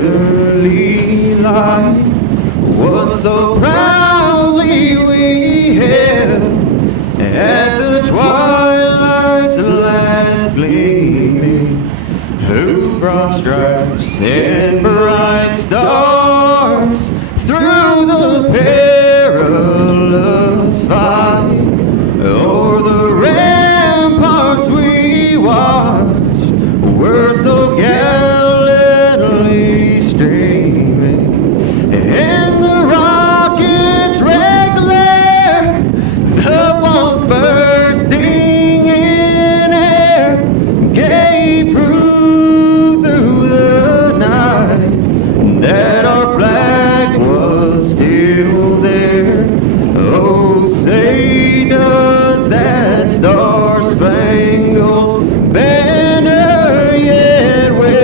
early light, what so proudly we hailed at the twilight's last gleaming, whose broad stripes and bright stars through the perilous fight o'er the ramparts we watched were so gallantly streaming, and the rockets' red glare, the bombs bursting in air, gave proof through the night that our flag was still there. Oh, say does that star-spangled banner yet wave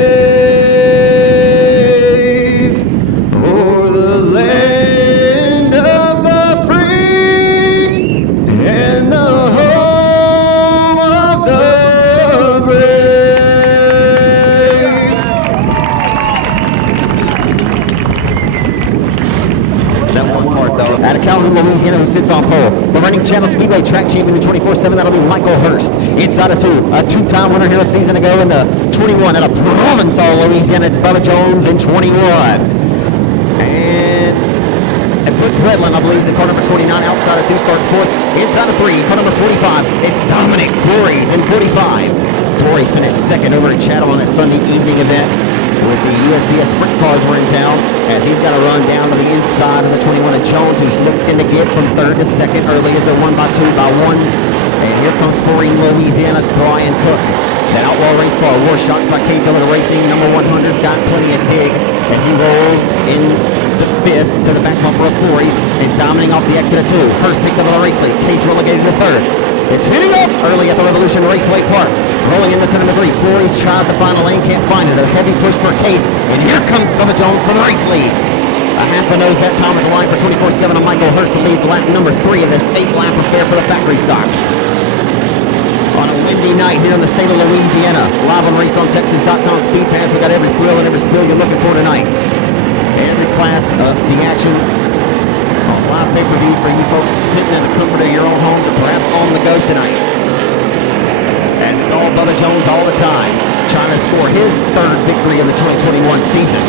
o'er the land of the free and the home of the brave? That one part, though. Out of Calhoun, Louisiana, who sits on pole. The reigning Channel Speedway track champion in 24/7, that'll be Michael Hurst. Inside of two, a two-time winner here a season ago in the 21 out of Provençal, Louisiana. It's Bubba Jones in 21. And Butch Redland, I believe, is in car number 29. Outside of two, starts fourth. Inside of three, car number 45. It's Dominic Flores in 45. Flores finished second over in Chatham on a Sunday evening event with the USCS sprint cars were in town, as he's got to run down to the inside of the 21 of Jones, who's looking to get from third to second early as they're 1 by 2 by 1. And here comes Florine, Louisiana's Brian Cook. The Outlaw race car, War Shots by K. Dillon Racing, number 100's got plenty of dig as he rolls in the fifth to the back bumper of Flores and dominating off the exit of two. Hurst takes out of the race lead. Case relegated to third. It's hitting up early at the Revolution Raceway Park. Rolling into turn number 3. Flores tries to find a lane, can't find it. A heavy push for Case, and here comes Bubba Jones for the race lead. A half a nose that time at the line for 24/7 of Michael Hurst to lead lap number 3 of this 8-lap affair for the factory stocks. On a windy night here in the state of Louisiana, live on RaceOnTexas.com Speed Pass. We got every thrill and every spill you're looking for tonight. Every class of the action on live pay-per-view for you folks sitting in the comfort of your own homes or perhaps on the go tonight. And it's all Bubba Jones all the time, trying to score his third victory of the 2021 season.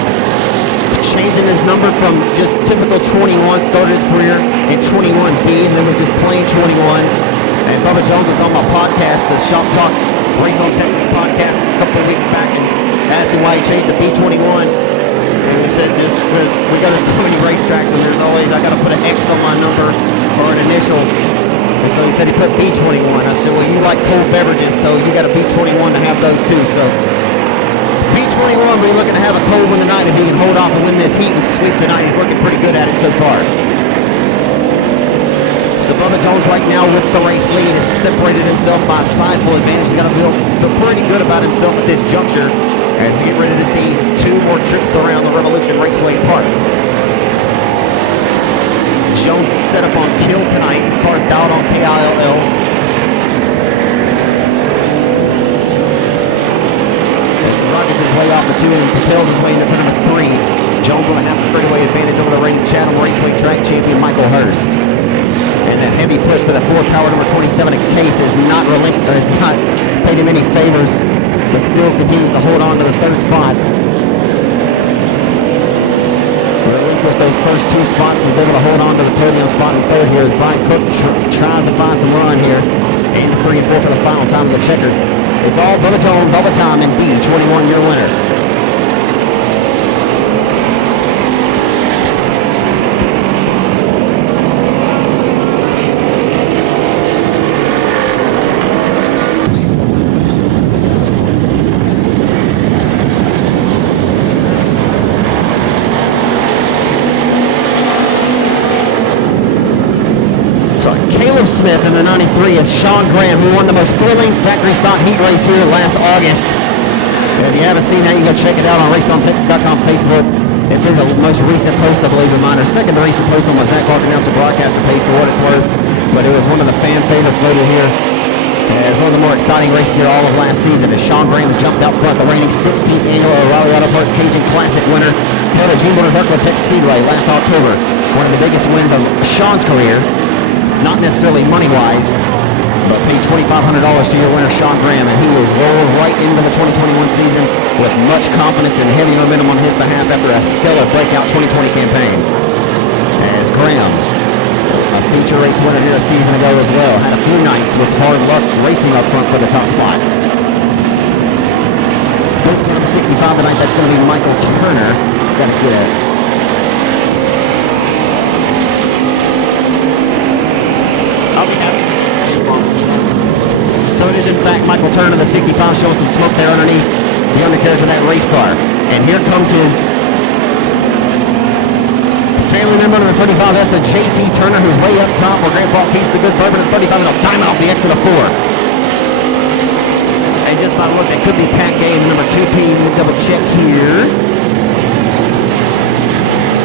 Changing his number from just typical 21, started his career in 21B and then was just plain 21. And Bubba Jones was on my podcast, the Shop Talk Race on Texas podcast a couple of weeks back, and asked him why he changed to B21. And he said just because we go to so many racetracks and there's always, I got to put an X on my number or an initial. And so he said he put B21. I said, well, you like cold beverages, so you got a B21 to have those too. So B21, we're looking to have a cold one tonight if he can hold off and win this heat and sweep the night. He's looking pretty good at it so far. So Bubba Jones right now with the race lead has separated himself by a sizable advantage. He's got to feel pretty good about himself at this juncture as we get ready to see 2 more trips around the Revolution Raceway Park. Jones set up on kill tonight. The car's dialed on KILL. As he rockets his way off the 2 and propels his way into turn number 3. Jones will have a straightaway advantage over the reigning Chatham Raceway track champion Michael Hurst. And that heavy push for the Ford Power number 27 in Case has not paid him any favors, but still continues to hold on to the third spot. Relinquished those first 2 spots, was able to hold on to the podium spot in third here as Brian Cook tries to find some run here. And 3 and 4 for the final time of the checkers. It's all Bubba Jones all the time in B21, your winner. Smith in the 93 is Sean Graham, who won the most thrilling factory stock heat race here last August. And if you haven't seen that, you can go check it out on RaceOnTexas.com Facebook. It's been the most recent post, I believe, of mine, or second to recent post on my Zach Clark announcer broadcaster page for what it's worth. But it was one of the fan favorites voted here as one of the more exciting races here all of last season as Sean Graham has jumped out front, the reigning 16th annual O'Reilly Auto Parts Cajun Classic winner. Held at Gene Motors Architect Speedway last October. One of the biggest wins of Sean's career. Not necessarily money-wise, but paid $2,500 to your winner, Sean Graham, and he is rolled right into the 2021 season with much confidence and heavy momentum on his behalf after a stellar breakout 2020 campaign. As Graham, a feature race winner here a season ago as well, had a few nights with hard luck racing up front for the top spot. Number 65 tonight, that's going to be Michael Turner. Got to get a So it is in fact Michael Turner, the 65, showing some smoke there underneath the undercarriage of that race car. And here comes his family member number 35, that's the JT Turner, who's way up top where Grandpa keeps the good bourbon at 35, and a diamond off the exit of 4. And just by look, it could be Pat Gay, number 2P. Let me double check here.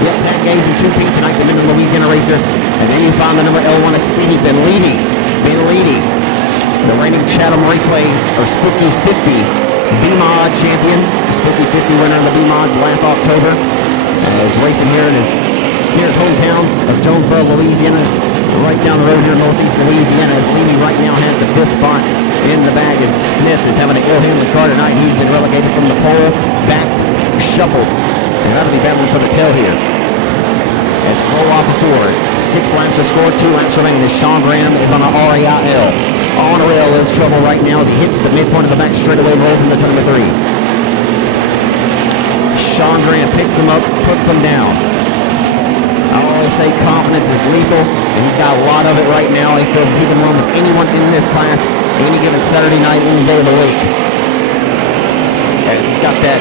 Yep, Pat Gay's in 2P tonight, the Monroe, Louisiana racer. And then you find the number L1 of Speedy Ben Leedy. The reigning Chatham Raceway, or Spooky 50 B-Mod champion. The Spooky 50 winner in the B-Mods last October. Is racing here in his hometown of Jonesboro, Louisiana. Right down the road here in northeast Louisiana. As Leedy right now has the 5th spot in the bag, as Smith is having an ill-handling car tonight. He's been relegated from the pole, back, shuffled. And that'll be battling for the tail here. As roll off of 4. 6 laps to score, 2 laps remaining as Sean Graham is on a RAIL. On a rail is trouble right now as he hits the midpoint of the back straightaway and rolls into turn number 3. Sean Graham picks him up, puts him down. I always say confidence is lethal, and he's got a lot of it right now. He feels he can run with anyone in this class any given Saturday night, any day of the week. And he's got that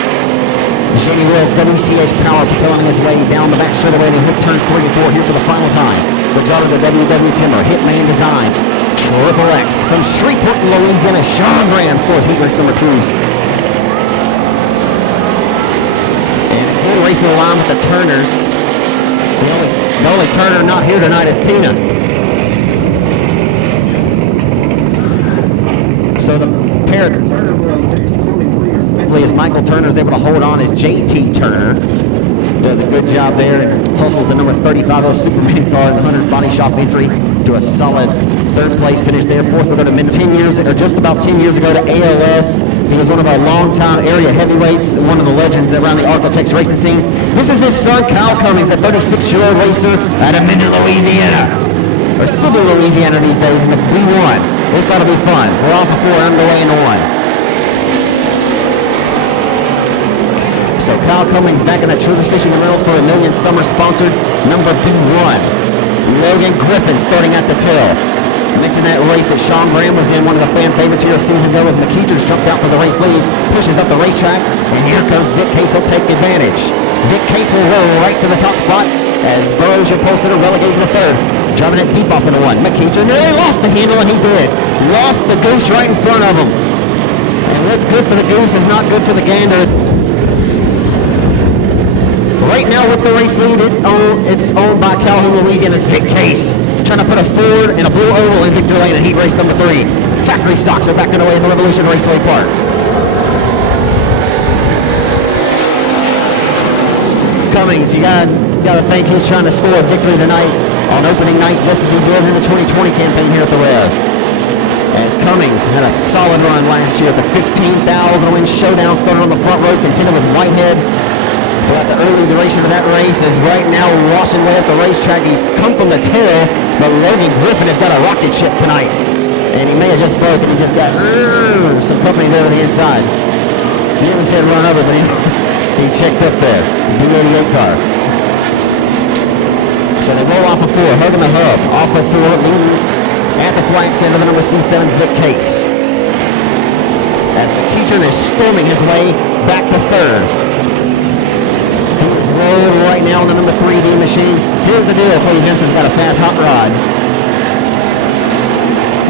Jamie Wells WCH power propelling his way down the back straightaway and hit turns 3 and 4 here for the final time. The daughter of the WW Timber, Hitman Designs, Triple X from Shreveport, Louisiana. Sean Graham scores heat race number 2s. And a good race in the line with the Turners. The only Turner not here tonight is Tina. So the pair as Michael Turner is able to hold on as JT Turner does a good job there and hustles the number 35 Superman car in the Hunter's Body Shop entry to a solid 3rd place finish there. 4th will go to 10 years, or just about 10 years ago, to ALS. He was one of our longtime area heavyweights, one of the legends around the Architects racing scene. This is his son, Kyle Cummings, a 36-year-old racer out of Monroe, Louisiana, or Civil, Louisiana these days, in the B1. This ought to be fun. We're off of 4, underway into 1. So Kyle Cummings back in that Troopers Fishing and Rentals for $1 million summer sponsored number B1. Logan Griffin starting at the tail. I mentioned that race that Sean Graham was in, one of the fan favorites here a season ago, as McKeeter's jumped out for the race lead, pushes up the racetrack, and here comes Vic Case will take advantage. Vic Case will roll right to the top spot as Burroughs repulsor relegated to 3rd. Driving it deep off into 1. McKeeter nearly lost the handle, and he did. Lost the goose right in front of him. And what's good for the goose is not good for the gander. Right now with the race lead, it's owned by Calhoun, Louisiana's Vic Case. Trying to put a Ford and a blue oval in Victor Lane in heat race number 3. Factory stocks are backing away at the Revolution Raceway Park. Cummings, you gotta think he's trying to score a victory tonight on opening night, just as he did in the 2020 campaign here at the Rev. As Cummings had a solid run last year at the 15,000 win showdown, started on the front row, contended with Whitehead throughout the early duration of that race. Is right now washing way up the racetrack. He's come from the tail, but Logan Griffin has got a rocket ship tonight, and he may have just broke, and he just got some company there on the inside. He didn't say run over, but he checked up there. B88 car. So they roll off of 4, hugging the hub. Off of 4, leading at the flag stand of the number C7's Vic Case. As McKeeter is storming his way back to 3rd. He is rolled right now on the number 3D machine. Here's the deal, Clay Vincent's got a fast hot rod.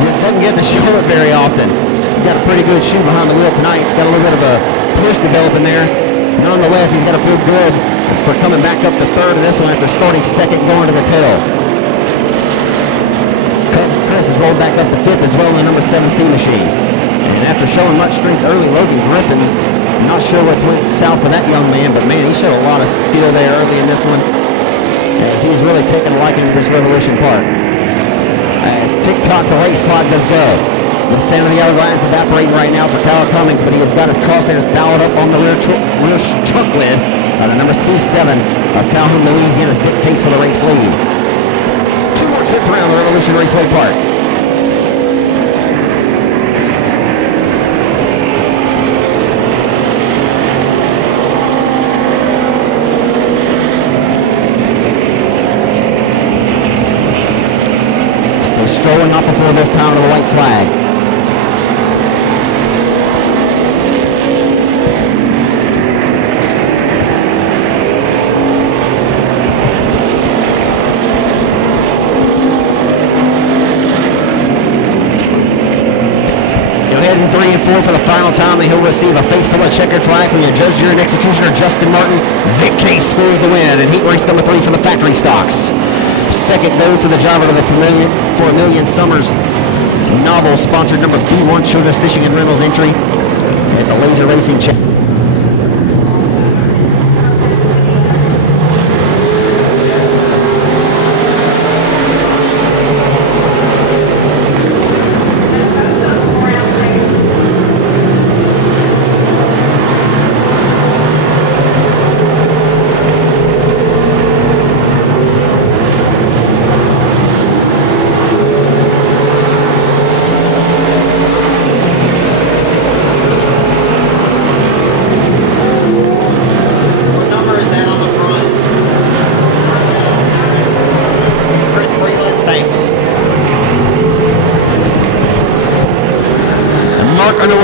Just doesn't get to show it very often. Got a pretty good shoe behind the wheel tonight. Got a little bit of a push developing there. Nonetheless, he's got to feel good for coming back up to 3rd of this one after starting 2nd going to the tail. Cousin Chris has rolled back up to 5th as well in the number 7C machine. And after showing much strength early, Logan Griffin Not sure what's went south for that young man, but man, he showed a lot of skill there early in this one, as he's really taken a liking to this Revolution Park. As tick-tock, the race clock does go. The center of the hourglass evaporating right now for Kyle Cummings, but he has got his crosshairs dialed up on the rear trunk lid by the number C7 of Calhoun, Louisiana's Vic Case for the race lead. 2 more trips around the Revolution Raceway Park. So strolling off before this time to the white flag. Heading 3 and 4 for the final time, and he'll receive a face full of checkered flag from your judge, jury, and executioner, Justin Martin. Vic Case scores the win, and heat race number 3 for the factory stocks. Second goes to the driver of the For a Million Summers novel, sponsored number B1 Children's Fishing and Rentals entry. It's a laser racing check.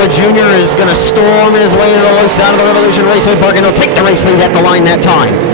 Jr. is going to storm his way to the low side of the Revolution Raceway Park, and he'll take the race lead at the line that time.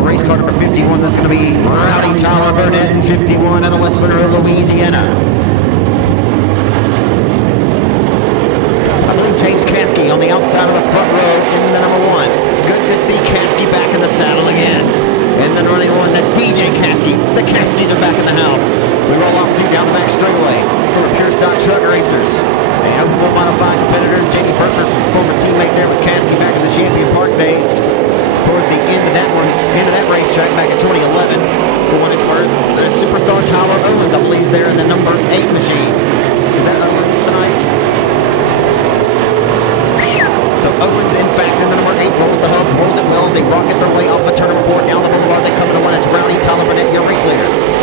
Race car number 51, that's going to be Rowdy Tyler Burnett in 51 out of West Monroe, Louisiana. I believe James Caskey on the outside of the front row in the number 1. Good to see Caskey back in the saddle again. And then running 1, that's DJ Caskey. The Caskeys are back in the house. We roll off 2 down the back straightaway for the Pure Stock Truck Racers. And Open Wheel Modified competitors, J.D. Burford, former teammate there with Caskey back in the Champion Park days. Towards the end of that racetrack back in 2011, we won its birth. Super star Tyler Owens, I believe, is there in the number 8 machine. Is that Owens tonight? So Owens, in fact, in the number 8, rolls the hub, rolls it well as they rocket their way off of turn number 4 down the boulevard. They come into one. It's Rowdy Tyler Burnett, your race leader.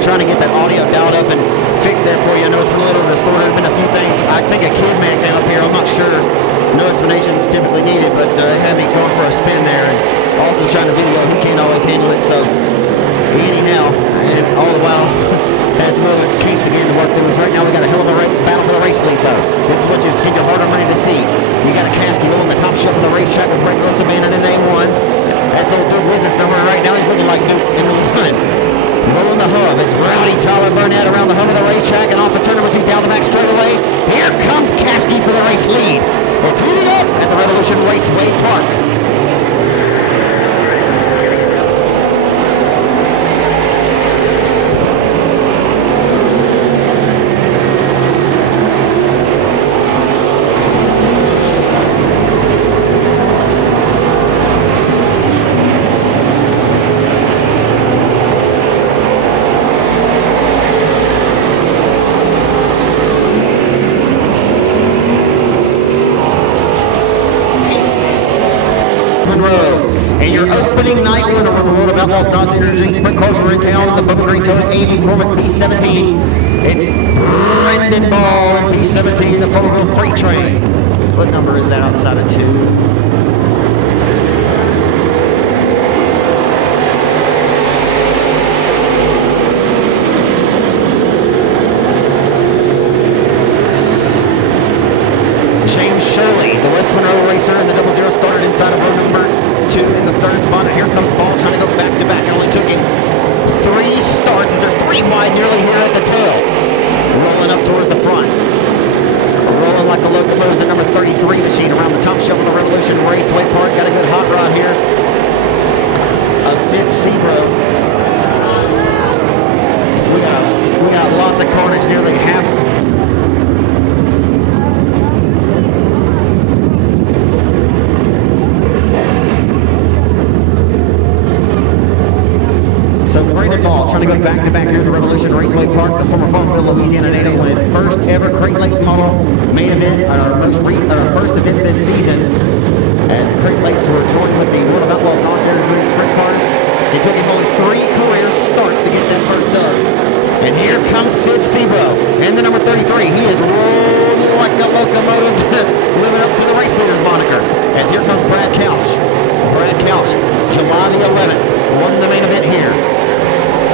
Trying to get that audio dialed up and fixed there for you. I know it's been a little distorted. There have been a few things. I think a kid man came up here. I'm not sure. No explanations typically needed, but had me going for a spin there. And also trying to video. He can't always handle it. So anyhow, and all the while, had some other kinks again to work through. Right now we got a hell of a battle for the race lead though. This is what you spend your hard-earned money to see. You got a Kasky on the top shelf of the racetrack with Reckless Abandon in A1. That's old Duke Business number right now. He's looking like Duke in the line. Rolling the hub, it's Rowdy Tyler Burnett around the hub of the racetrack and off of turn number 2 down the back straightaway. Here comes Kasky for the race lead. It's heating up at the Revolution Raceway Park. Monroe. And your opening night winner from the World of Outlaws non-synergistic sprint cars were in town. The Bubba Green Toad 80 Performance B17. It's Brendan Ball and B17, the Farmerville Freight Train. What number is that outside of 2? Monroe racer in the 00 started inside of row number 2 in the 3rd spot. And here comes Ball trying to go back to back. It only took him 3 starts as they're 3 wide nearly here at the tail. Rolling up towards the front. Rolling like a locomotive is the number 33 machine around the top shelf of the Revolution Raceway Park. Got a good hot rod here of Sid Sebro. We got lots of carnage, nearly half. So Brandon Ball trying to go back to back here at the Revolution Raceway Park. The former Farmerville, Louisiana native won his first ever crate late model main event, our first event this season. As crate lates were joined with the World of Outlaws non-synergistic sprint cars. It took him only 3 career starts to get that first dub. And here comes Sid Sebro in the number 33. He is rolling like a locomotive, living up to the race leader's moniker. As here comes Brad Couch. Brad Couch, July the 11th, won the main event here.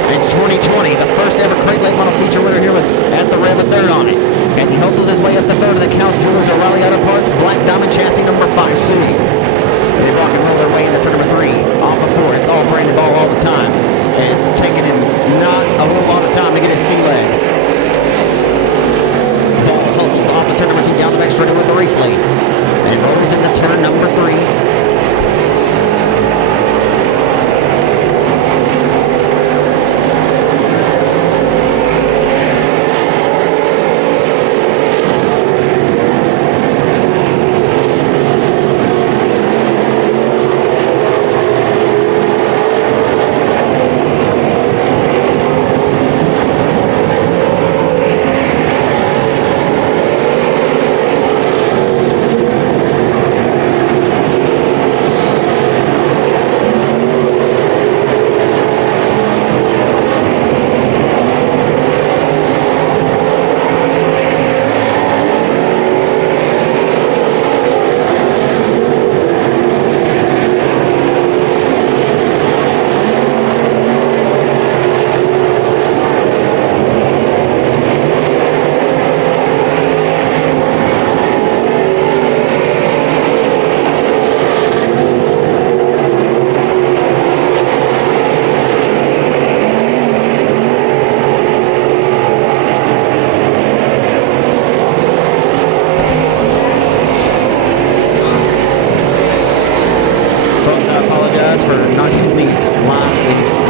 In 2020, the first ever crate late model feature winner here with at the Rev a 3rd on it. As he hustles his way up the 3rd of the Couch Jewelers O'Reilly Auto Parts Black Diamond Chassis number 5C. They rock and roll their way into turn number 3 off of 4. It's all Brandon Ball all the time. guys for knocking these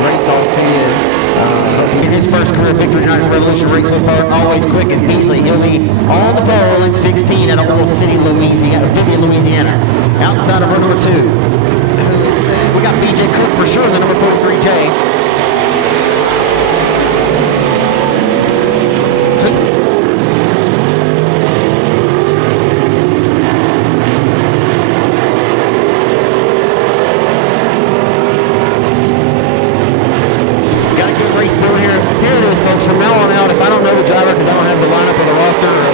race calls to you. In his first career victory tonight at the Revolution Raceway Park, always quick as Beasley. He'll be on the pole in 16 at a little city, Louisiana, Vivian, Louisiana. Outside of row number 2, we got BJ Cook for sure, the number 43J. From now on out, if I don't know the driver because I don't have the lineup or the roster or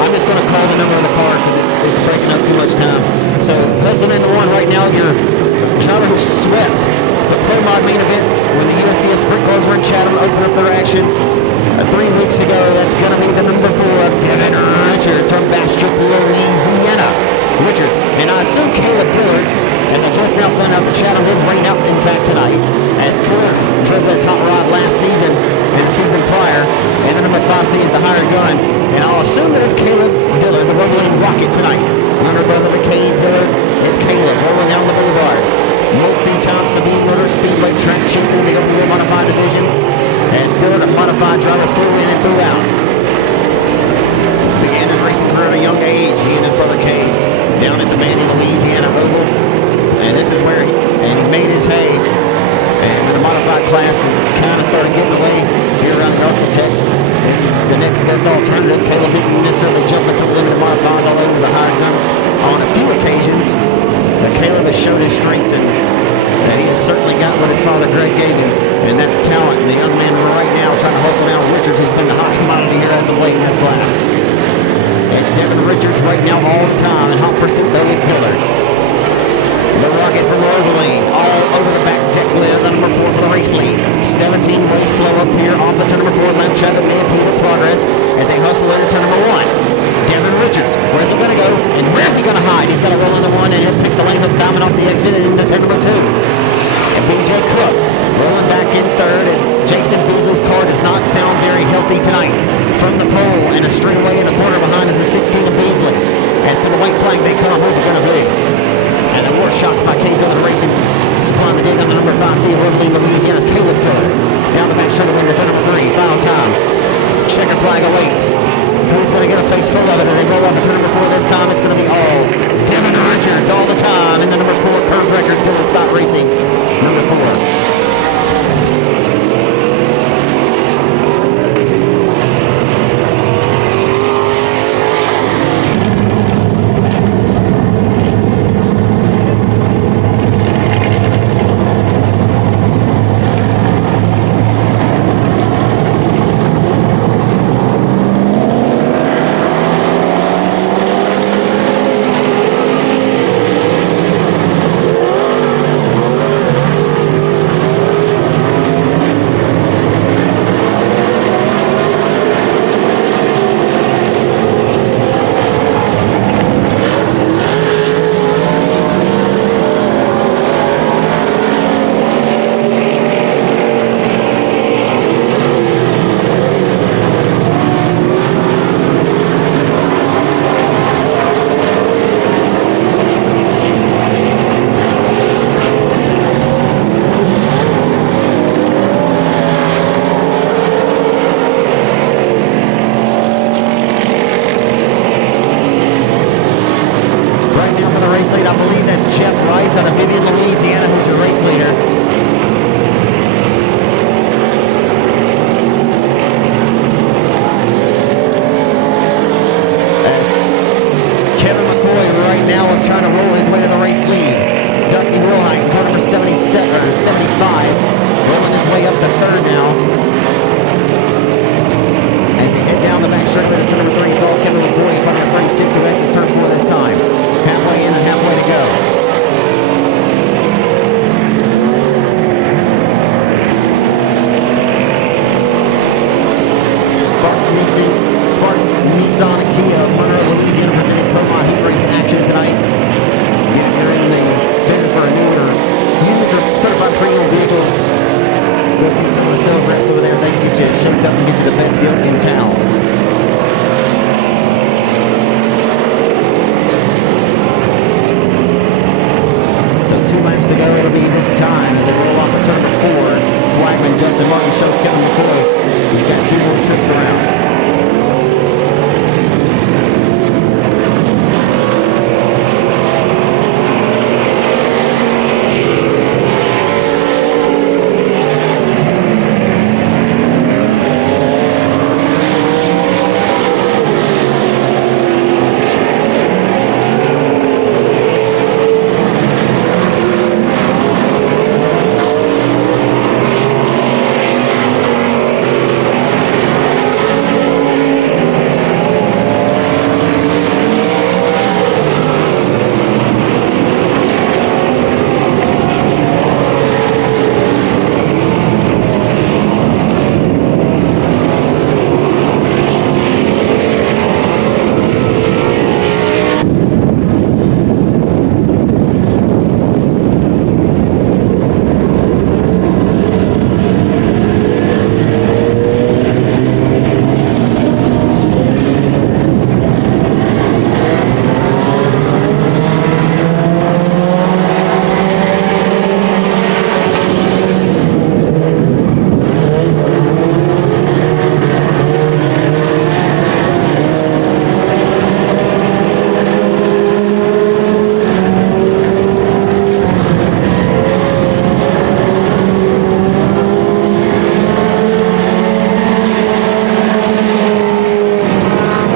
I'm just going to call the number of the car because it's breaking up too much time. So hustling into one right now, your driver who swept the Pro Mod main events when the USCS Sprint Cars were in Chatham opened up their action 3 weeks ago. That's going to be the number 4 of Devin Richards from Bastrop, Louisiana. Richards, and I assume Caleb Dillard, and I just now found out the Chatham did rain out, in fact, tonight, as Dillard drove this hot rod last season and the season prior, and the number 5C is the hired gun, and I'll assume that it's Caleb Dillard, the rolling rocket tonight. Younger brother McCain Dillard, it's Caleb rolling down the boulevard. Multi-time Sabine Motor Speedway track champion in the open wheel modified division, as Dillard, a modified driver, flew in and threw out. Began his racing career at a young age, he and his brother Kay, down at the Vandy, Louisiana Oval, and this is where he made his hay. And with the modified class, and kind of started getting away here around the Architects. This is the next best alternative. Caleb didn't necessarily jump into the limited modifieds, although he was a hired gun on a few occasions. But Caleb has shown his strength, and that he has certainly got what his father Greg gave him, and that's talent. And the young man right now trying to hustle down Richards, who's been the hot commodity here as of late in this class. It's Devin Richards right now all the time, and hot pursuit though is Dillard. The rocket from Overlane, all over the back deck lid, the number 4 for the race lead. 17 way slow up here off the turn number 4. Lap traffic may impede the progress as they hustle into turn number 1. Devin Richards, where's he going to go? And where's he going to hide? He's going to roll into 1 and he'll pick the lane up, diamond off the exit and into turn number 2. And BJ Cook rolling back in 3rd as Jason Beasley's car does not sound very healthy tonight. From the pole and a straightaway in the corner behind is the 16 of Beasley. As to the white flag they come, who's it going to be? And the war shots by K. Dillard Racing. Supplying the dig on the number 5C of Overlane, Louisiana's Caleb Dillard. Down the back straight away to turn number 3. Final time. Checker flag awaits. Who's going to get a face full of it as they roll off at turn number 4 this time? It's going to be all Devin Richards all the time. And the number 4 current record, Phil and Scott Racing. Number 4. I believe that's Jeff Rice out of Vivian, Louisiana, who's your race leader. As Kevin McCoy right now is trying to roll his way to the race lead. Dusty Wilhite, car number 77 or 75, rolling his way up to 3rd now. As we head down the back straightaway to turn number 3, it's all Kevin McCoy, coming up 36, the rest is turn 4 this time. Halfway in and halfway to go. Sparks Nissan and Kia, Monroe, Louisiana, presenting Pro Mod Heat Race action tonight. If you're in the business for a new or used or certified premium vehicle, go see some of the sales reps over there. They can get you shaped up and get you the best deal in town. So 2 laps to go. It'll be this time as they roll off of turn number 4. Flagman Justin Martin shows Kevin McCoy. He's got 2 more trips around.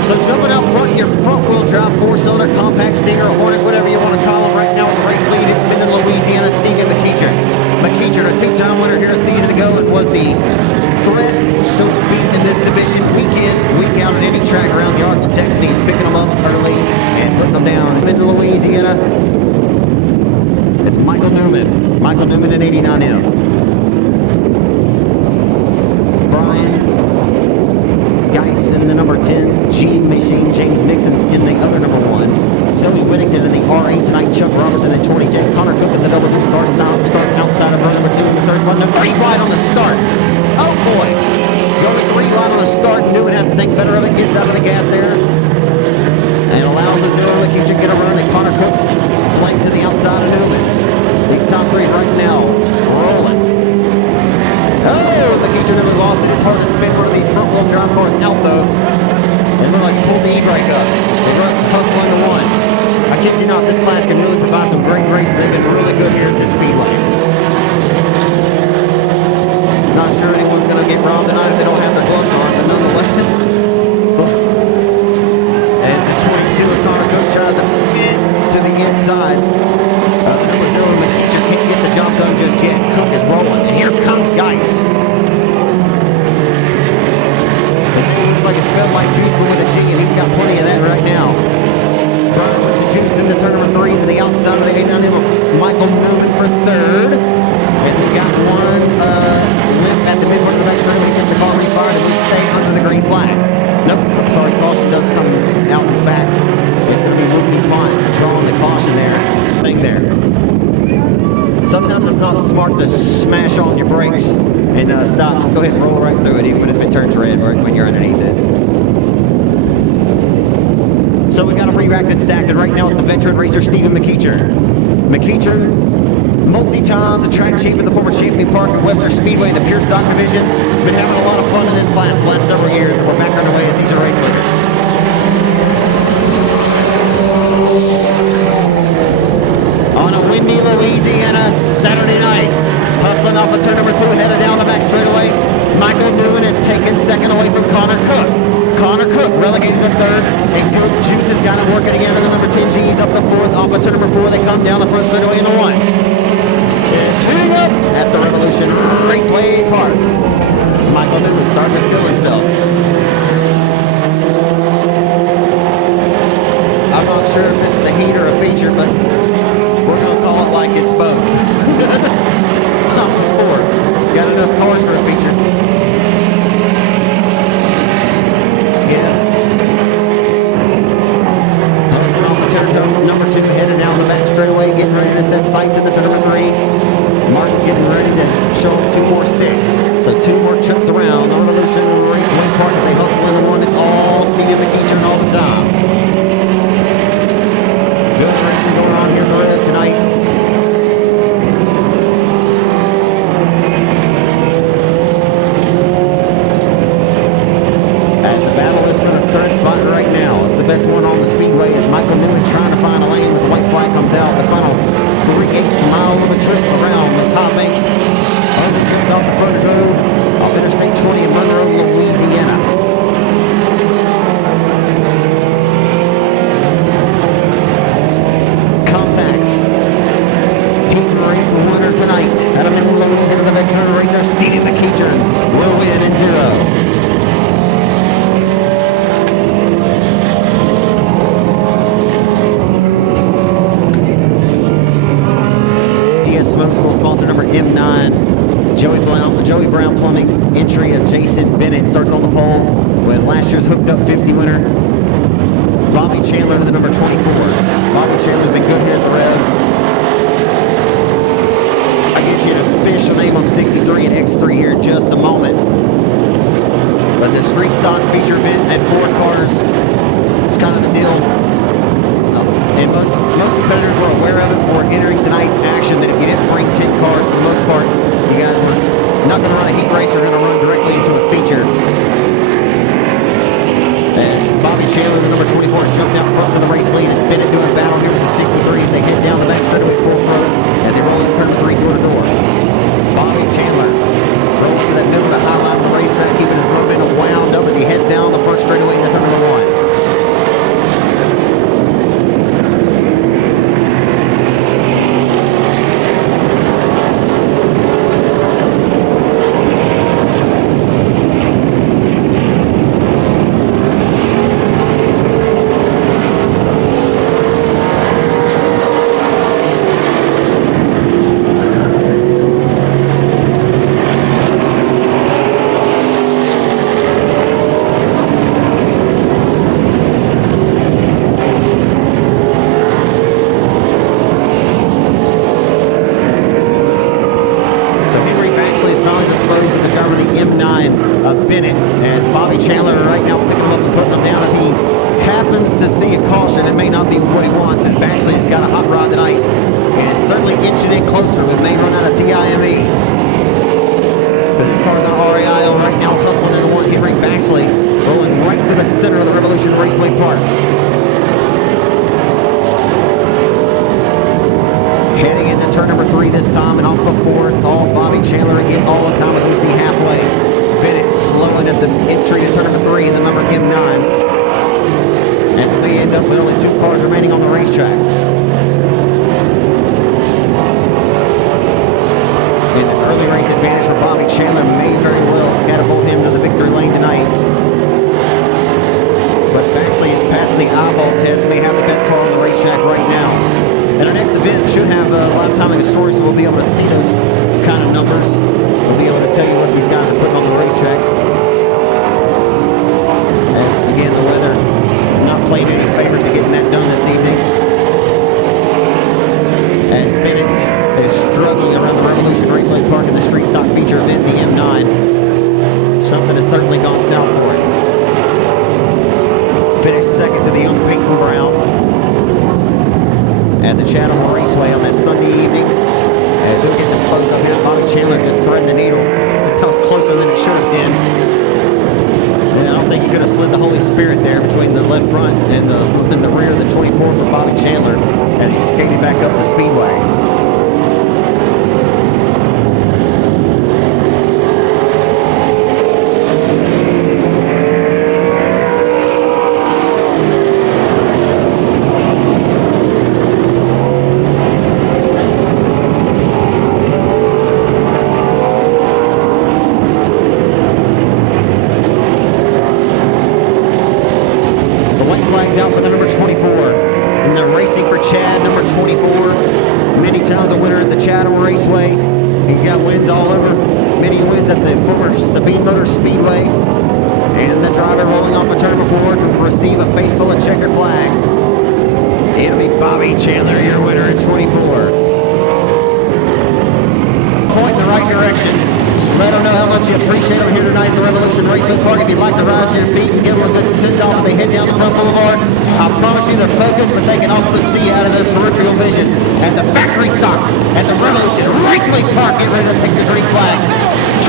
So jumping out front, your front-wheel drive 4-cylinder compact Stinger or Hornet, whatever you want to call them, right now in the race lead, it's been in Louisiana, Stephen McEachern. McEachern, a 2-time winner here a season ago, and was the threat to be in this division week in, week out at any track around the Arlington, Texas. He's picking them up early and putting them down. It's been in Louisiana. It's Michael Newman. Michael Newman in 89M. In the number 10 G machine, James Mixon's in the other number 1. Sony Whittington in the R8 tonight, Chuck Robertson in 20. Jake Connor Cook in the double boost car start outside of row number 2 in the third spot. No, 3 wide on the start. Oh boy, going 3 wide on the start. Newman has to think better of it, gets out of the gas there, and allows the zero McEachern to get a run. And Connor Cook's flanked to the outside of Newman. These top 3 right now rolling. Oh, McEachern nearly lost it. It's hard to spin one of these front-wheel drive cars out, though. It looked like pulled the e-brake up. The rest hustling to 1. I kid you not, this class can really provide some great races. They've been really good here at the Speedway. Not sure anyone's going to get robbed tonight if they don't have their gloves on, but nonetheless. As the 22 of Connor Cook tries to fit to the inside. The number 0 McEachern can't get the job done just yet. Cook is rolling, and here comes Geis. Looks like it's spelled like juice, but with a G, and he's got plenty of that right now. Brian with the juice in the turn number 3 to the outside of the 89M. Michael Newman for 3rd. As we got one lip at the midpoint of the back straight, he gets the car refired, and we stay under the green flag. Nope, sorry, caution does come out. In fact, it's going to be moved to punt, drawing the caution there. Thing there. Sometimes it's not smart to smash on your brakes and stop. Just go ahead and roll right through it, even if it turns red right when you're underneath it. So we got them re-racked and stacked, and right now it's the veteran racer Stephen McEachern. McEachern, multi-times a track champion, the former champion park at Webster Speedway in the pure stock division. Been having a lot of fun in this class the last several years, and we're back underway as he's a race leader. On a windy Louisiana Saturday night, hustling off of turn number 2, headed down the back straightaway. Michael Newman is taking second away from Connor Cook. Connor Cook relegated to 3rd, and Cook Juice has got it working again in the number 10 G's up the 4th. Off of turn number 4, they come down the front straightaway in the 1. Tuning up at the Revolution Raceway Park. Michael Newman starting to feel himself. I'm not sure if this is a heat or a feature, but we're going to call it like it's both. Not before. Got enough cars for a feature. Yeah. Hustling off the turn number 2, headed down the back straightaway, getting ready to set sights at the turn number 3. Martin's getting ready to show him 2 more sticks. So 2 more trips around the Revolution Raceway Park as they hustle into 1. It's all Stephen McEachern all the time. Good racing going on here in the Rev tonight. mile of a trip around this high bank over just off the Frontage Road off Interstate 20 in Monroe, Louisiana. Compacts. Heat race winner tonight out of Monroe, Louisiana, the veteran racer Stevie McEachern will win in 0. Smokes will sponsor number M9. Joey Brown Plumbing. Entry of Jason Bennett starts on the pole with last year's Hooked Up 50 winner Bobby Chandler to the number 24. Bobby Chandler's been good here at the Rev. I get you an official name on 63 and X3 here in just a moment. But the street stock feature event at 4 cars is kind of the deal. And most competitors were aware of it before entering tonight's action, that if you didn't bring 10 cars, for the most part, you guys were not going to run a heat race, you're going to run directly into a feature. As Bobby Chandler, the number 24, has jumped out front to the race lead. As Bennett doing battle here with the 63s, they head down the back straightaway full throttle as they roll into turn 3 door to door. Bobby Chandler rolling to that middle to high line of the racetrack, keeping his momentum wound up as he heads down the front straightaway into turn number 1. Bennett, as Bobby Chandler right now picking him up and putting him down. If he happens to see a caution, it may not be what he wants, as Baxley's got a hot rod tonight and is certainly inching in closer, but may run out of TIME. But this car's on RAIL right now, hustling into one. Henry Baxley rolling right to the center of the Revolution Raceway Park. Heading into turn number 3 this time, and off the 4, it's all Bobby Chandler again all the time as we see halfway. Bennett slowing at the entry to turn number 3 in the number M9. As we end up with only 2 cars remaining on the racetrack. And this early race advantage for Bobby Chandler may very well catapult him to the victory lane tonight. But Baxley is passing the eyeball test, may have the best car on the racetrack right now. And our next event should have a live timing of stories, so we'll be able to see those kind of numbers. We'll be able to tell you what these guys are putting on the racetrack. As, again, the weather not playing any favors of getting that done this evening. As Bennett is struggling around the Revolution Raceway Park in the street stock feature event, the M9. Something has certainly gone south for him. Finished second to the young Peyton Brown at the Chatham Raceway on that Sunday evening. As he'll get disposed of here, Bobby Chandler just threading the needle. That was closer than it should have been. And I don't think he could have slid the Holy Spirit there between the left front and the rear of the 24 for Bobby Chandler as he skated back up the speedway. Out for the number 24, and they're racing for Chad, number 24. Many times a winner at the Chatham Raceway. He's got wins all over. Many wins at the former Sabine Motor Speedway. And the driver rolling off the turn before to receive a face full of checkered flag. It'll be Bobby Chandler, your winner at 24. Point in the right direction. Let them know how much you appreciate them here tonight at the Revolution Racing Park. If you'd like to rise to your feet and give them a good send-off as they head down the front boulevard, I promise you they're focused, but they can also see out of their peripheral vision at the factory stocks at the Revolution Raceway Park. Get ready to take the green flag.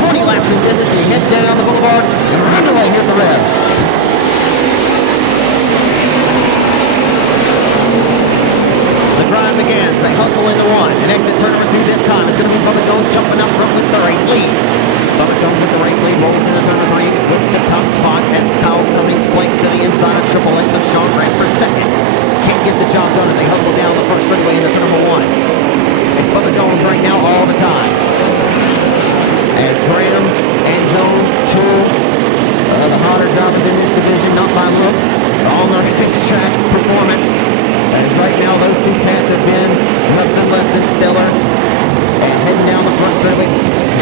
20 laps in distance, you head down the boulevard and run away here at the Rev. The grind begins. They hustle into one and exit turn front straightaway.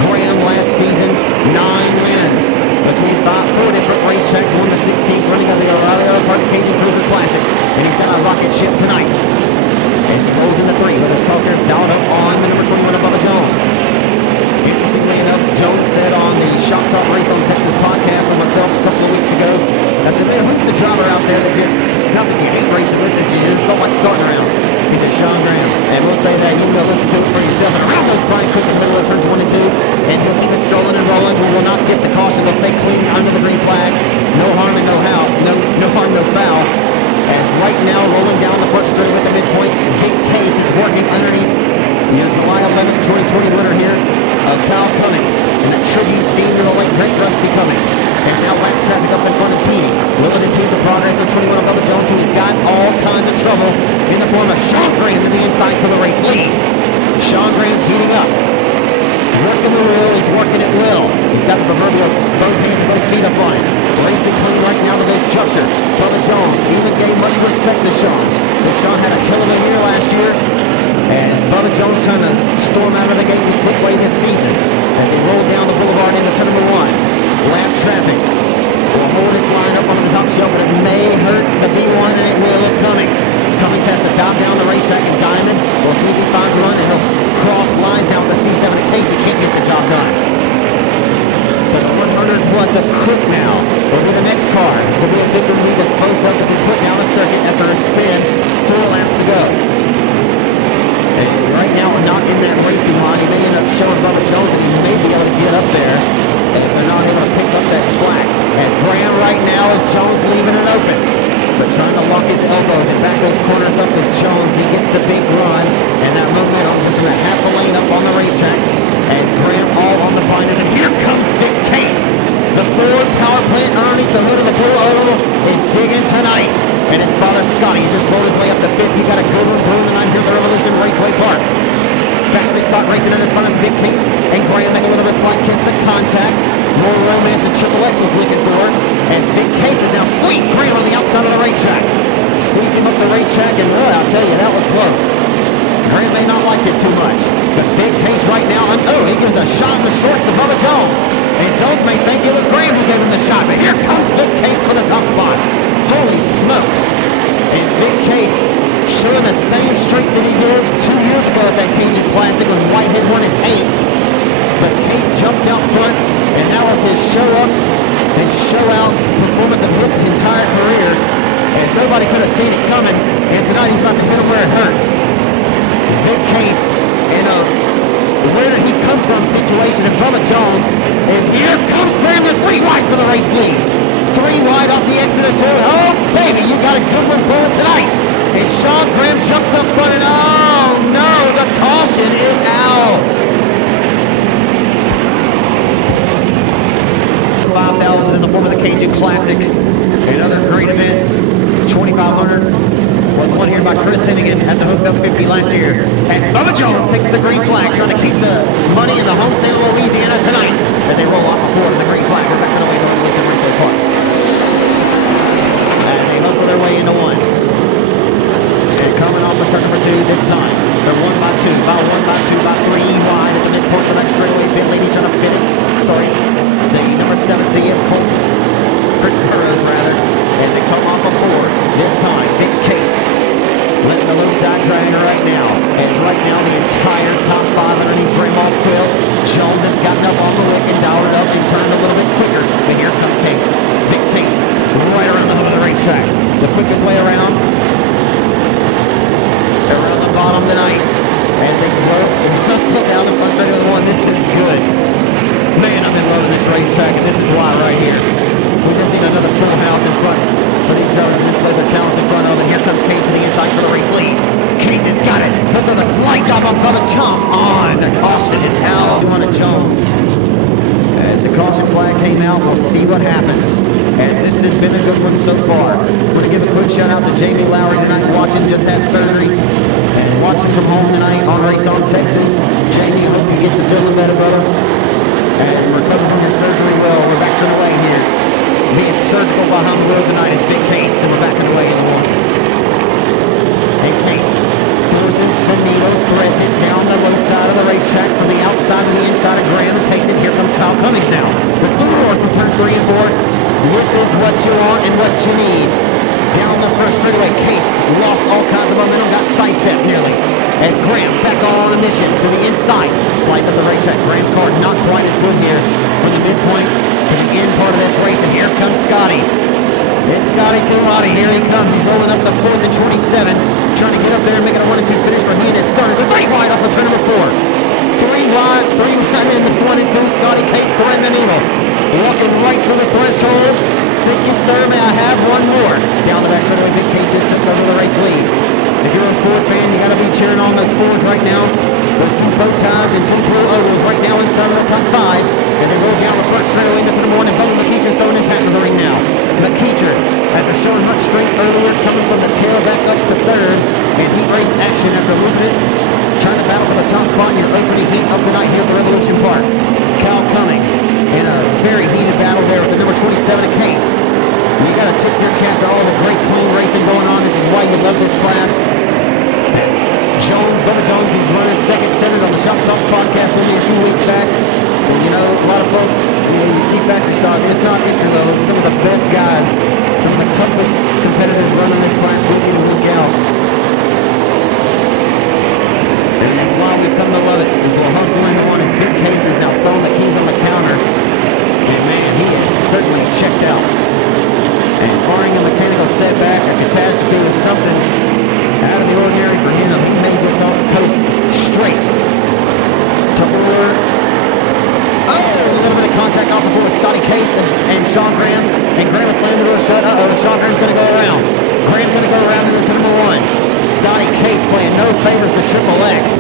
Graham last season, 9 wins between 4 different racetracks. Won the 16th running of the O'Reilly Auto Parts Cajun Cruiser Classic, and he's got a rocket ship tonight as he rolls into 3 with his crosshairs dialed up on the number 21 of Bubba Jones. Interestingly enough, Jones said on the Shop Talk Race on Texas podcast with myself a couple of weeks ago, I said, man, who's the driver out there that just, not that you hate racing with, that you just don't like starting around? He said, Sean Graham. And we'll say that, you will listen to it for yourself. And around goes Brian Cook in the middle of turns 1 and 2. And he'll keep it strolling and rolling. We will not get the caution. They'll stay clean under the green flag. No harm and no foul. No harm, no foul. As right now, rolling down the front straight with the midpoint, Vic Case is working underneath your July 11th, 2020 winner here of Kyle Cummings and that tribute scheme to the late great Rusty Cummings. And now lap traffic up in front of Petey. Will it impede the progress of 21 of Bubba Jones, who has got all kinds of trouble in the form of Sean Graham to the inside for the race lead. Sean Graham's heating up. Working the wheel, he's working at will. He's got the proverbial both hands and both feet up on it. Racing clean right now to this juncture. Bubba Jones even gave much respect to Sean. Because Sean had a hell of a year last year. As Bubba Jones trying to storm out of the gate in a quick way this season. As they roll down the boulevard into turn number 1. Lap traffic will hold its line up on the top shelf, but it may hurt the B1 and it will of Cummings. Cummings has to dive down the racetrack in Diamond. We'll see if he finds one, and he'll cross lines down with the C7 in case he can't get the job done. So the 100 plus of Cook now will be the next car. Will be a victim we disposed of to be put down the circuit after a spin 4 laps to go. And right now, not in that racing line. He may end up showing Bubba Jones, and he may be able to get up there if they're not able to pick up that slack. As Graham right now is Jones leaving it open, but trying to lock his elbows and back those corners up as Jones. He gets the big run, and that momentum just from a half a lane up on the racetrack. As Graham all on the binders, and here comes Vic Case. The Ford power plant underneath the hood of the Blue Oval is digging tonight. And his father, Scotty, he just rolled his way up to 5th. He got a good one brewing tonight here at the Revolution Raceway Park. Factory stock racing in its front is Vic Case and Graham make a little bit of slight kiss of contact. More romance than Triple X was looking for. As Vic Case has now squeezed Graham on the outside of the racetrack. Squeezed him up the racetrack, and boy, I'll tell you, that was close. Graham may not like it too much, but Vic Case right now, he gives a shot in the shorts to Bubba Jones. And Jones may think it was Graham who gave him the shot, but here comes Vic Case for the top spot. Holy smokes. And Vic Case showing the same streak that he did 2 years ago at that Cajun Classic when Whitehead won his 8th. But Case jumped out front, and that was his show up and show out performance of his entire career, as nobody could have seen it coming. And tonight he's about to hit him where it hurts. Vic Case in a where did he come from situation, and Bubba Jones is here comes Graham, 3 wide for the race lead. 3 wide off the exit of 2. Oh, baby, you got a good one going tonight. And Sean Graham jumps up front, and oh, no, the caution is out. 5,000s in the form of the Cajun Classic and other great events. 2,500 was won here by Chris Hennigan at the Hooked Up 50 last year. As Bubba Jones takes the green flag, trying to keep the money in the home state of Louisiana tonight. As they roll off a 4 to the green flag, they're back to the way going to Louisiana Raceway Park. And they hustle their way into 1. And coming off of turn number 2 this time. They're 1 by 2, by 1 by 2, by 3 wide at the midpoint of the back straightaway. Pit lady trying to fit it. Sorry, the number 7 CF Colt, Chris Burrows rather, as they come off a 4. This time, Vic Case letting the low side drag right now. As right now the entire top 5 underneath Grandma's quilt. Jones has gotten up on the wick and dialed it up and turned a little bit quicker. But here comes Case. Vic Case right around the hub of the racetrack. The quickest way around the bottom tonight. As they hustle down the front straight of the 1. This is good. Man, I've been loving this racetrack, and this is why right here. We just need another full house in front for these drivers to display their talents in front of. And here comes Case to the inside for the race lead. Case has got it. But there's a slight job on Bubba. Come on. The caution is out on Jones. As the caution flag came out, we'll see what happens. As this has been a good one so far. I'm going to give a quick shout out to Jamie Lowry tonight, watching, just had surgery. And watching from home tonight on Race on Texas. Jamie, hope you get the feeling better, brother. And recover from your surgery well. We're back on the way here. Being surgical behind the wheel tonight is Vic Case, and we're back in the way in the 1. And Case forces the needle, threads it down the low side of the racetrack from the outside of Cummings now. The door through turns 3 and 4. This is what you want and what you need. Down the first straightaway, Case lost all kinds of momentum, got sidestepped nearly. As Graham back on a mission to the inside. Slides up the racetrack. Graham's car not quite as good here from the midpoint to the end part of this race. And here comes Scotty. It's Scotty Tuati. Here he comes. He's rolling up the 4th and 27. Trying to get up there and make it a 1 and 2 finish for he and his son. The 3 wide off of turn number 4. 3 wide in the 1 and 2. Scotty Case threading the needle. Walking right through the threshold. Thank you, sir. May I have one more? Down the back straightaway, Vic Case just took over the race lead. If you're a Ford fan, you got to be cheering on those Fords right now. Those 2 bow ties and 2 blue ovals right now inside of the top 5 as they roll down the first straightaway into turn 1. And Bubba McKeecher's throwing his hat in the ring now. McKeecher, after showing much strength earlier, coming from the tail back up to 3rd, and heat race action after moving it, trying to battle for the top spot in your opening heat of the night here at the Revolution Park. Kyle Cummings in a very heated battle there with the number 27 Case. You got to tip your cap to all the great clean racing going on. This is why you love this class. Bubba Jones, he's running second centered on the Shop Talk podcast with me a few weeks back. And you know, a lot of folks, you see factory stock, and it's not entry level. It's some of the best guys, some of the toughest competitors running this class week in and week out. And that's why we've come to love it. This will hustle into one as Vic Case is now throwing the keys on the counter. And man, he is certainly checked out. And barring a mechanical setback or catastrophe or something out of the ordinary for him, he may just coast straight to Orr. Oh, a little bit of contact off before with Scotty Case and Sean Graham. And Graham is slammed the door shut. Sean Graham's going to go around. Graham's going to go around into number 1. Scotty Case playing no favors to Triple X.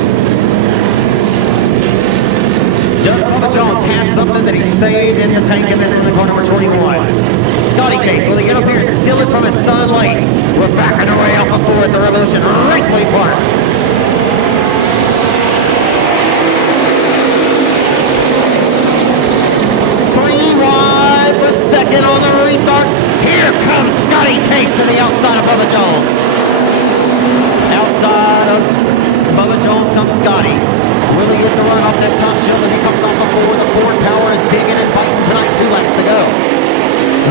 Does Bubba Jones have something that he saved in the tank in this in the car number 21? Scotty Case, will he get up here and steal it from his son late? We're back underway off of 4 at the Revolution Raceway Park. For second on the restart. Here comes Scotty Case to the outside of Bubba Jones. Outside of Bubba Jones comes Scotty. Will he get the run off that top shelf as he comes off the 4? The Ford power is digging and biting tonight. 2 laps to go.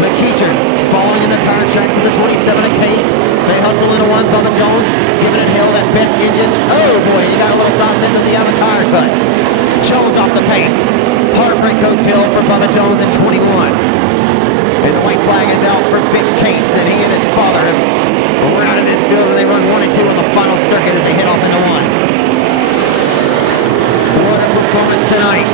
McKeecher following in the tire tracks of the 27 Case. They hustle into 1. Bubba Jones giving it hell, that best engine. Oh boy, he got a little side step. Does he have a tire cut? Jones off the pace. Heartbreak Hotel for Bubba Jones in 21. And the white flag is out for Vic Case, and he and his father are out of this field, and they run 1 and 2 on the final circuit as they head off into 1. What a performance tonight.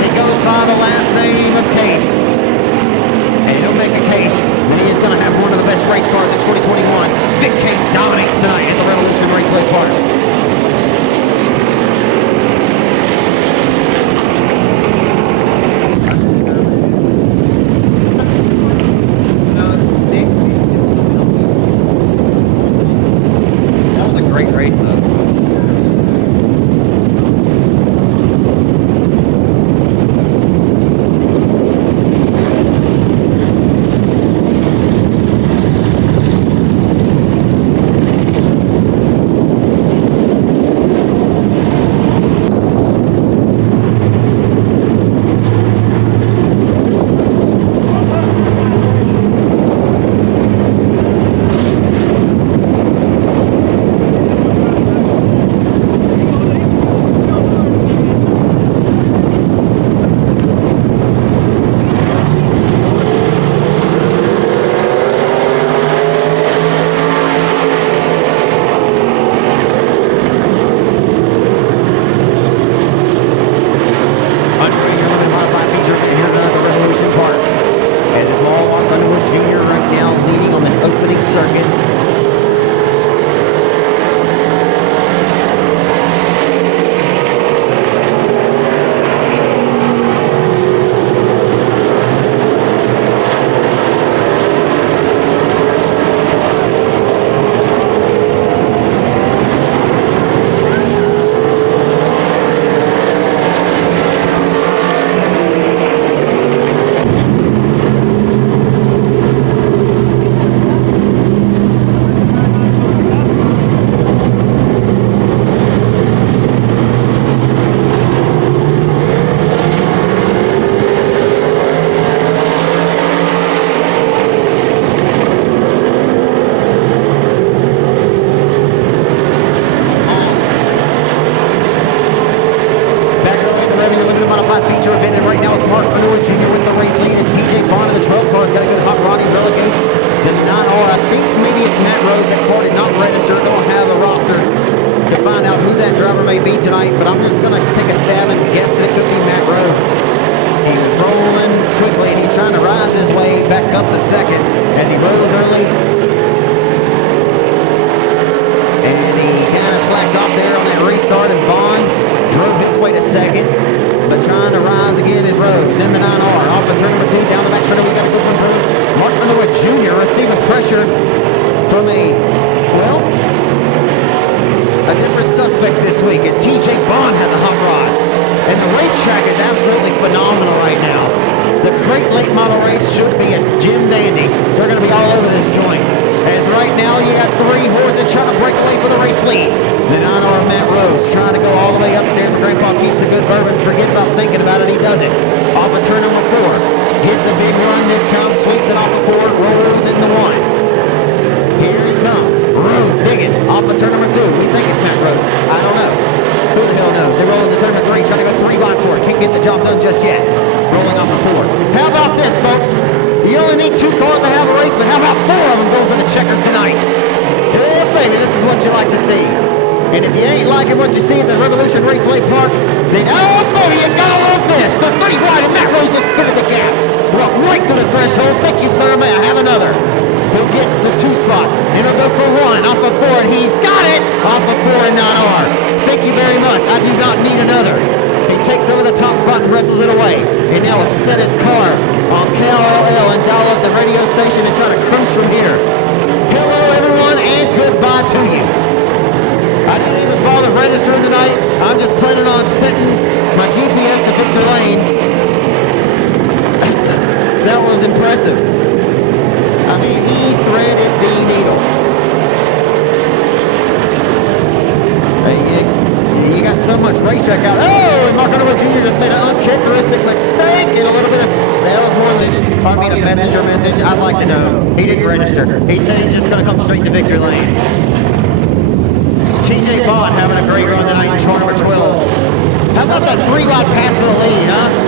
He goes by the last name of Case. And he'll make a case that he is going to have one of the best race cars in 2021. Vic Case dominates tonight at the Revolution Raceway Park. curve in, and right now it's Mark Underwood Jr. with the race lead. As TJ Bond in the 12 car's got a good hot rod. He relegates the 9R. I think maybe it's Matt Rose. That car did not register. Don't have a roster to find out who that driver may be tonight, but I'm just going to take a stab and guess that it could be Matt Rose. He was rolling quickly, and he's trying to rise his way back up to second as he rose early. And he kind of slacked off there on that restart, and Bond drove his way to second, but trying to rise again is Rose in the 9R. Off of turn number 2, down the back straight, we got a good one through. Mark Underwood Jr. receiving pressure from a different suspect this week as TJ Bond has a hot rod. And the racetrack is absolutely phenomenal right now. The crate late model race should be a Jim Dandy. They're going to be all over this joint. As right now you got 3 horses trying to break away for the race lead. The 9R Matt Rose trying to go all the way upstairs where Grandpa keeps the good bourbon. Forget about thinking about it, he does it. Off of turn number 4. Gets a big run this time, sweeps it off of 4, rolls into 1. Here he comes. Rose digging off of turn number 2. We think it's Matt Rose. I don't know. Who the hell knows? They roll into turn number 3, trying to go 3 by 4. Can't get the job done just yet. Rolling off of 4. How about this, folks? You only need 2 cars to have a race, but how about 4 of them going for the checkers tonight? Yeah, baby, this is what you like to see. And if you ain't liking what you see at the Revolution Raceway Park, then, oh, baby, you gotta love this. The 3 wide, and Matt Rose just fitted the gap. Walk right to the threshold. Thank you, sir. May I have another? He'll get the 2 spot, and he'll go for 1 off of 4, and he's got it off of 4 and 9R. Thank you very much. I do not need another. He takes over the top spot and wrestles it away, and now will set his car on KLL and dial up the radio station and try to cruise from here. Hello, everyone, and goodbye to you. I didn't even bother registering tonight. I'm just planning on setting my GPS to Victor Lane. That was impressive. I mean, he threaded the needle. You got so much racetrack out. Oh, and Mark Underwood Jr. just made an uncharacteristic mistake and a little bit of, that was more than, I mean, a messenger message. I'd like to know. He didn't register. He said he's just going to come straight to Victor Lane. TJ Bond having a great run tonight in car number 12. How about that 3-wide pass for the lead, huh?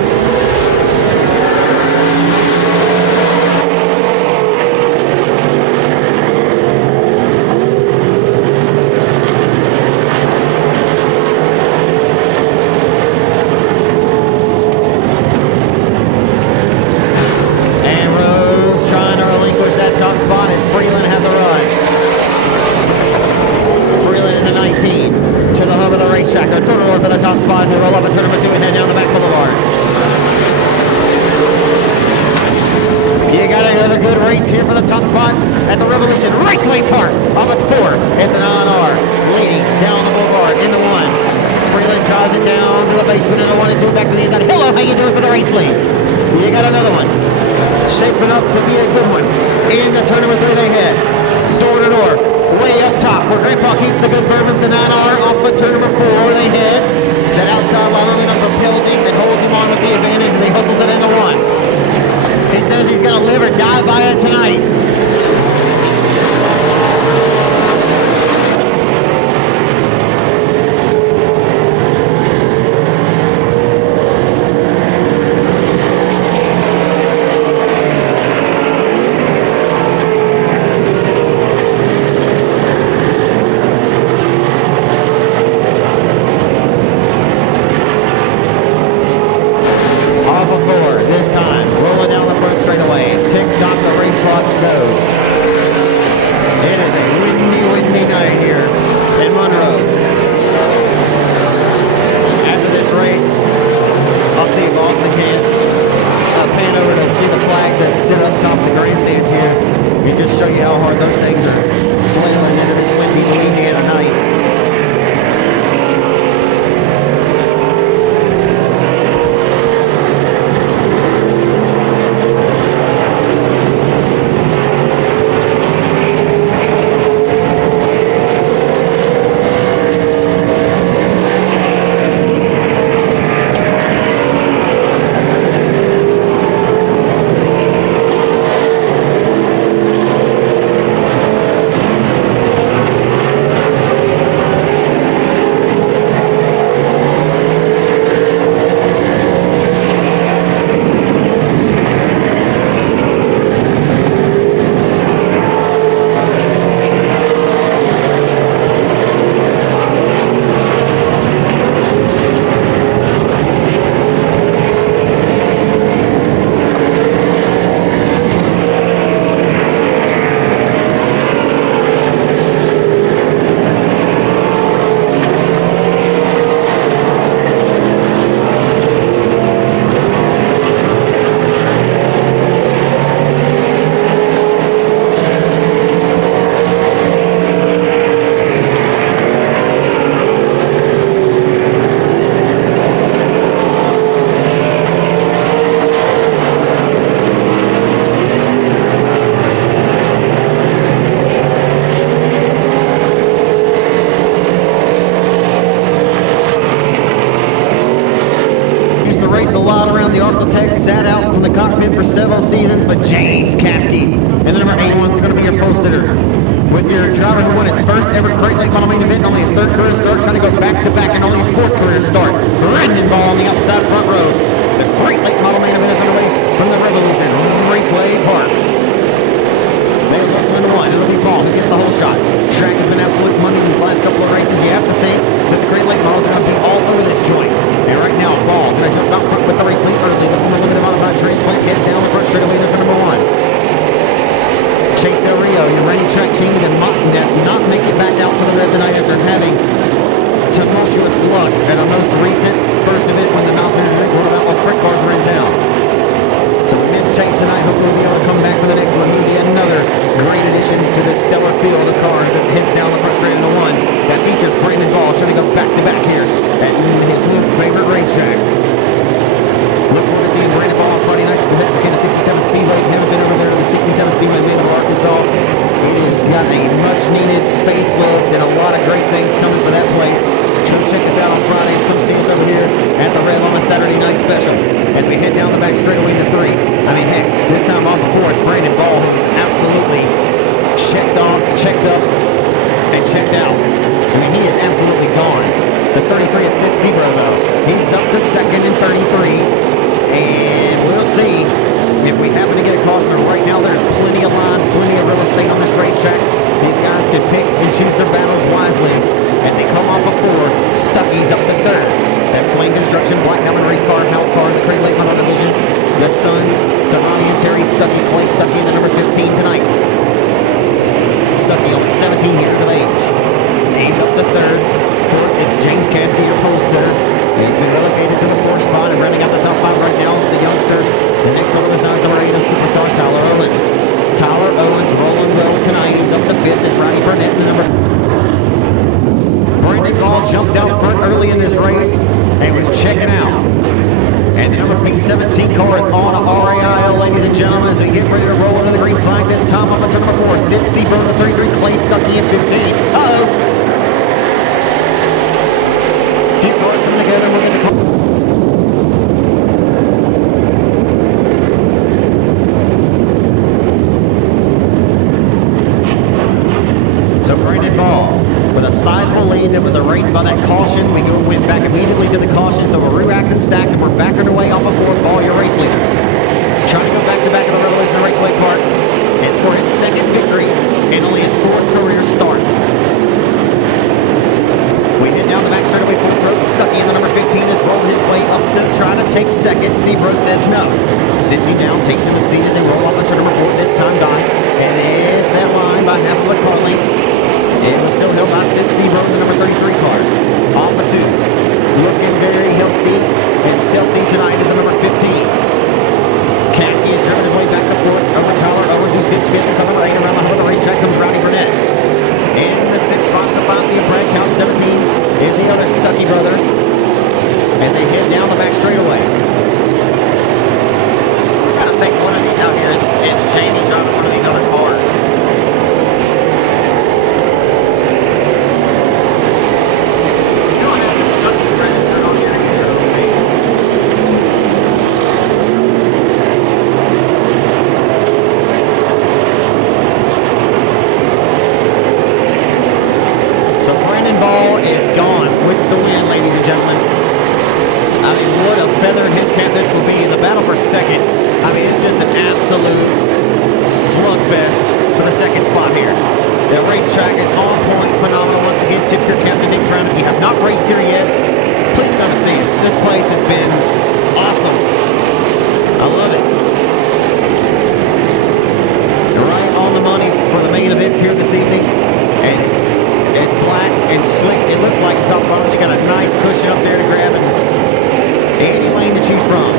Here for the top spot at the Revolution Raceway Park. Off at 4 is an R leading down the boulevard in the 1. Freeland draws it down to the basement in the 1 and 2 back to the inside. Hello, how you doing for the race lead? You got another one. Shaping up to be a good one. In the turn number 3 they head. Door to door. Way up top where Grandpa keeps the good bourbons. The 9R off at turn number 4 they head. That outside line propels him and holds him on with the advantage as he hustles it into 1. He says he's going to live or die by it tonight. raced a lot around the Architect, sat out from the cockpit for several seasons, but James Caskey in the number 81 is going to be your pole sitter. With your driver who won his first ever Great Lake Model main event, only his third career start, trying to go back-to-back and only his fourth career start. Brendan Ball on the outside front row. The Great Lake Model main event is underway from the Revolution Raceway Park. They are listening to one. It'll be Ball who gets the whole shot. Track has been absolute money these last couple of races. You have to think that the Great Lake Models are going to be all over this joint. And right now, Ball going to jump out front with the race lead early. The former limited modified transplant heads down the front straightaway into turn number 1. Chase Del Rio, your reigning track champion, did not make it back out to the red tonight after having tumultuous luck at our most recent first event when the Mouse Energy World Outlaw Sprint cars were in town. So we missed Chase tonight. Hopefully we'll be able to come back for the next one. He'll be another great addition to the stellar field of cars that heads down the front straight into 1 that features Brandon Ball trying to go back-to-back here at his new favorite racetrack. Look forward to seeing Brandon Ball on Friday nights at the Texarkana 67 Speedway. If you haven't been over there to the 67 Speedway in Manville, Arkansas, it has got a much-needed facelift and a lot of great things coming for that place. Come check us out on Fridays. Come see us over here at the Red on a Saturday night special as we head down the back straightaway into 3. I mean, heck, this time off of 4, it's Brandon Ball who's absolutely checked up, and checked out. I mean, he is absolutely gone. The 33 is Sid Sebro, though. He's up to second in 33, and we'll see if we happen to get a caution. But right now, there's plenty of lines, plenty of real estate on this racetrack. These guys can pick and choose their battles wisely as they come off of 4. Stuckey's up to 3rd. That Swain Construction Black Diamond race car, house car in the Great Lake Model Division. The son to Ronnie and Terry Stuckey, Clay Stuckey, the number 15 tonight. Stuckey only 17 years of age. He's up to 3rd. 4th, it's James Caskey, your pole sitter. He's been relegated to the 4th spot and running out the top 5 right now is the youngster. The next one is number 8 of superstar Tyler Owens. Tyler Owens rolling well tonight. He's up to 5th as Ronnie Burnett in the number. Brandon Ball jumped out front early in this race and was checking out. And the number B17 car is on RAIL, ladies and gentlemen, as they get ready to roll into the green flag. This time off of turn number 4. Sid Sebro, the 33, Clay Stuckey in 15. Uh-oh. A few cars coming together. We'll get the call. So Brandon Ball with a sizable lead that was erased by that caution. We went back immediately to the caution, so we're reacting stacked and we're back underway off of 4. Ball, your race leader. Trying to go back-to-back in the Revolution Raceway Park and score his 2nd victory and only his 4th career start. We head down the back straightaway, 4th row. Stuckey in the number 15 has rolled his way up to try to take 2nd. Sebro says no. Sits him down, takes him a seat as they roll off on turn number 4. This time Donnie. And is that line by half of a car length. It was still held by Sid Sebro in the number 33 car. Off of 2. Looking very healthy and stealthy tonight is the number 15. Caskey has driven his way back to 4th over Tyler Owens, who sits 5th. And car number 8 around the hub of the racetrack comes Ronnie Burnett. In the 6th spot, the Fosse of Brad Couch 17 is the other Stuckey brother as they head down the back straightaway. I gotta think one of these out here is Jamie driving one of these other cars. So Brandon Ball is gone with the win, ladies and gentlemen. I mean, what a feather in his cap this will be in the battle for 2nd. I mean, it's just an absolute slugfest for the 2nd spot here. The racetrack is on point, phenomenal. Once again, tip your cap to Nick Brown. If you have not raced here yet, please come and see us. This place has been awesome. I love it. Right on the money for the main events here this evening. And it's black and slick. It looks like top bottom. You got a nice cushion up there to grab and any lane to choose from.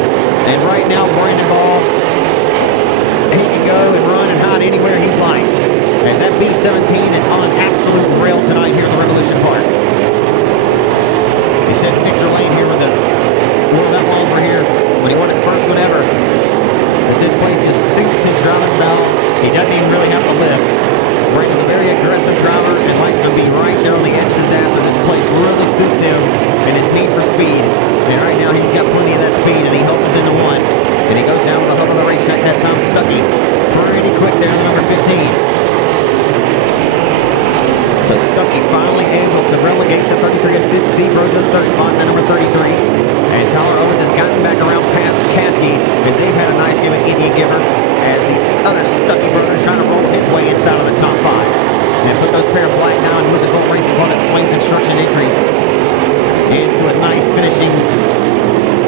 And right now, Brandon Ball, he can go and run and hide anywhere he'd like. As that B17 is on an absolute rail tonight here in the Revolution Park. He said Victor Lane here with the World Outlaws were here when he won his first one ever. But this place just suits his driving style. He doesn't even really have to lift. Brandon's a very aggressive driver and likes to be right there on the edge of disaster. This place really suits him and his need for speed. And right now he's got plenty of that speed, and he Seabrook to the third spot, and then number 33. And Tyler Owens has gotten back around Pat Caskey as they've had a nice game of Indian Giver as the other Stuckey brother is trying to roll his way inside of the top 5. And put those pair of black now and Lucas Oil Racing Product Swain Construction Entries into a nice finishing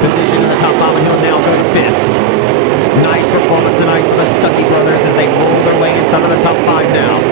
position in the top 5, and he'll now go to 5th. Nice performance tonight for the Stuckey brothers as they roll their way inside of the top 5 now.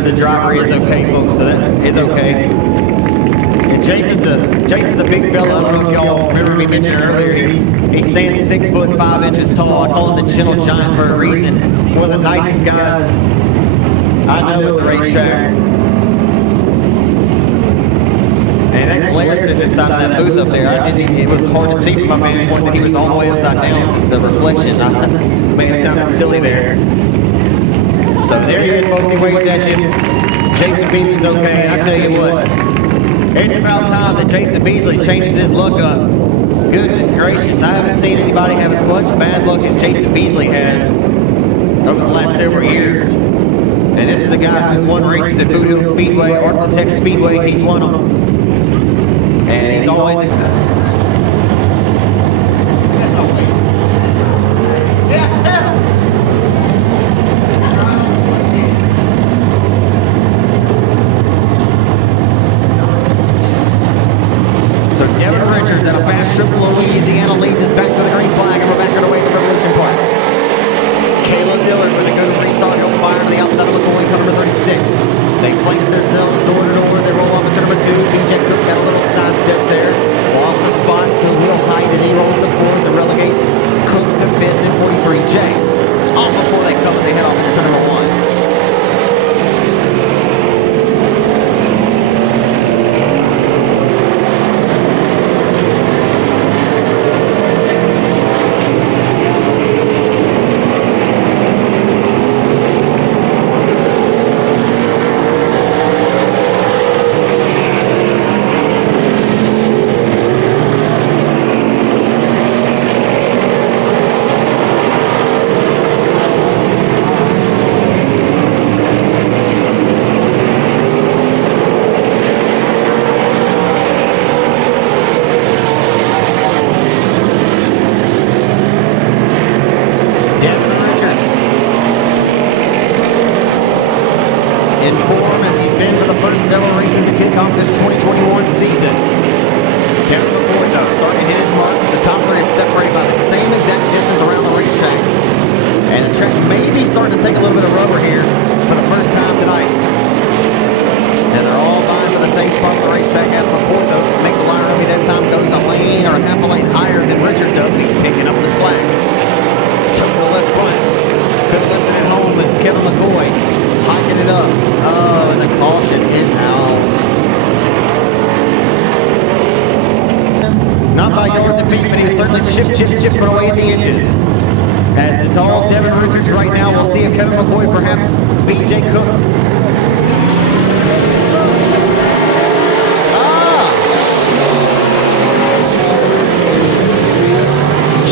The driver is okay, folks, so that is okay. And Jason's a big fella. I don't know if y'all remember me mentioning earlier. He stands 6'5" tall. I call him the gentle giant for a reason. One of the nicest guys I know at the racetrack. And that glare sitting inside of that booth up there, it was hard to see from my vantage point that he was all the way upside down because the reflection made it sound silly there. So there he is, folks. He waves at you. Jason Beasley's okay, and I tell you what, it's about time that Jason Beasley changes his look up. Goodness gracious, I haven't seen anybody have as much bad luck as Jason Beasley has over the last several years. And this is a guy who's won races at Boot Hill Speedway, Arklatex Speedway. He's won them, and he's always. So Devin Richards out of Bass Strip, Louisiana leads us back to the green flag, and we're back underway at the Revolution Park. Caleb Dillard with a good restart. He'll fire to the outside of McCoy, car number 36. They flanked themselves door to door as they roll off into number 2. BJ Cook got a little sidestep there. Lost the spot to wheel height as he rolls to 4th and relegates Cook to 5th and 43. Jay off before they come as they head off into turn number 1. was, and he's picking up the slack. Took the left front. Could have lifted it home as Kevin McCoy hiking it up. Oh, and the caution is out. Not by yards and feet, but he was certainly chipping away at the inches. As it's all Devin Richards right now, we'll see if Kevin McCoy perhaps B.J. Cooks.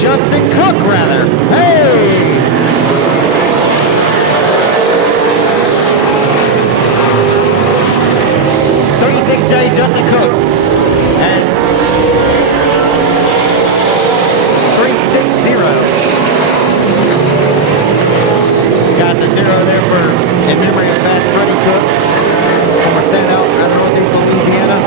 Justin Cook, rather. Hey! 36J, Justin Cook as 360. Got the 0 there for, in memory of Fast Freddy Cook, former standout out of Northeast Louisiana.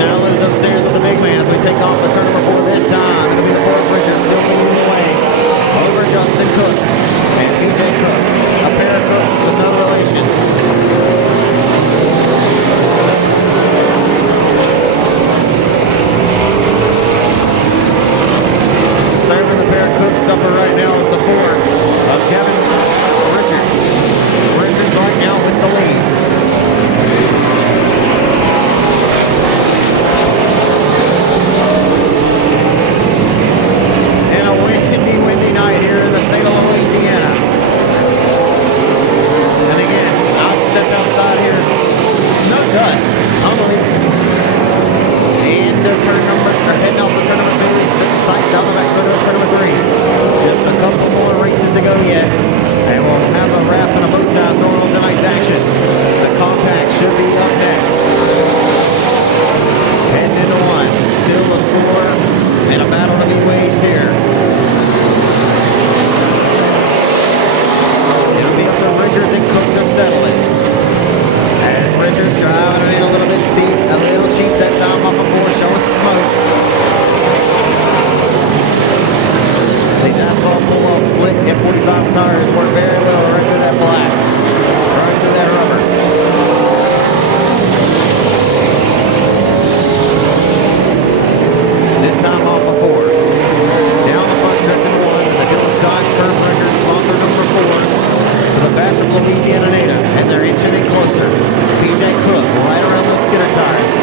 Now lives upstairs with the big man as we take off the turn number 4 this time. It'll be the Ford Richards still leading the way over Justin Cook and B.J. Cook. A pair of Cooks with no relation. Serving the pair of Cooks supper right now is the Ford of Kevin Richards. Richards right now with the lead. Windy night here in the state of Louisiana. And again, I stepped outside here. No dust. Unbelievable. And heading off the turn number 2. He's sitting sights down the back road of turn number 3. Just a couple more races to go yet. And we'll have a wrap and a bow tie thrown on tonight's action. The compact should be up next. Heading into 1. Still a score and a battle to be waged here. Richards and Cook to settle it. As Richards driving it in a little bit steep, a little cheap that time off of 4, showing smoke. These asphalt pull-off slick F45 tires work very well right through that black, right through that rubber. This time off of 4. Down the front stretch of 1, the Dylan Scott Curve Record sponsor number 4. The Bastard Louisiana native, and they're inching in closer. B.J. Cook right around those skidder tires.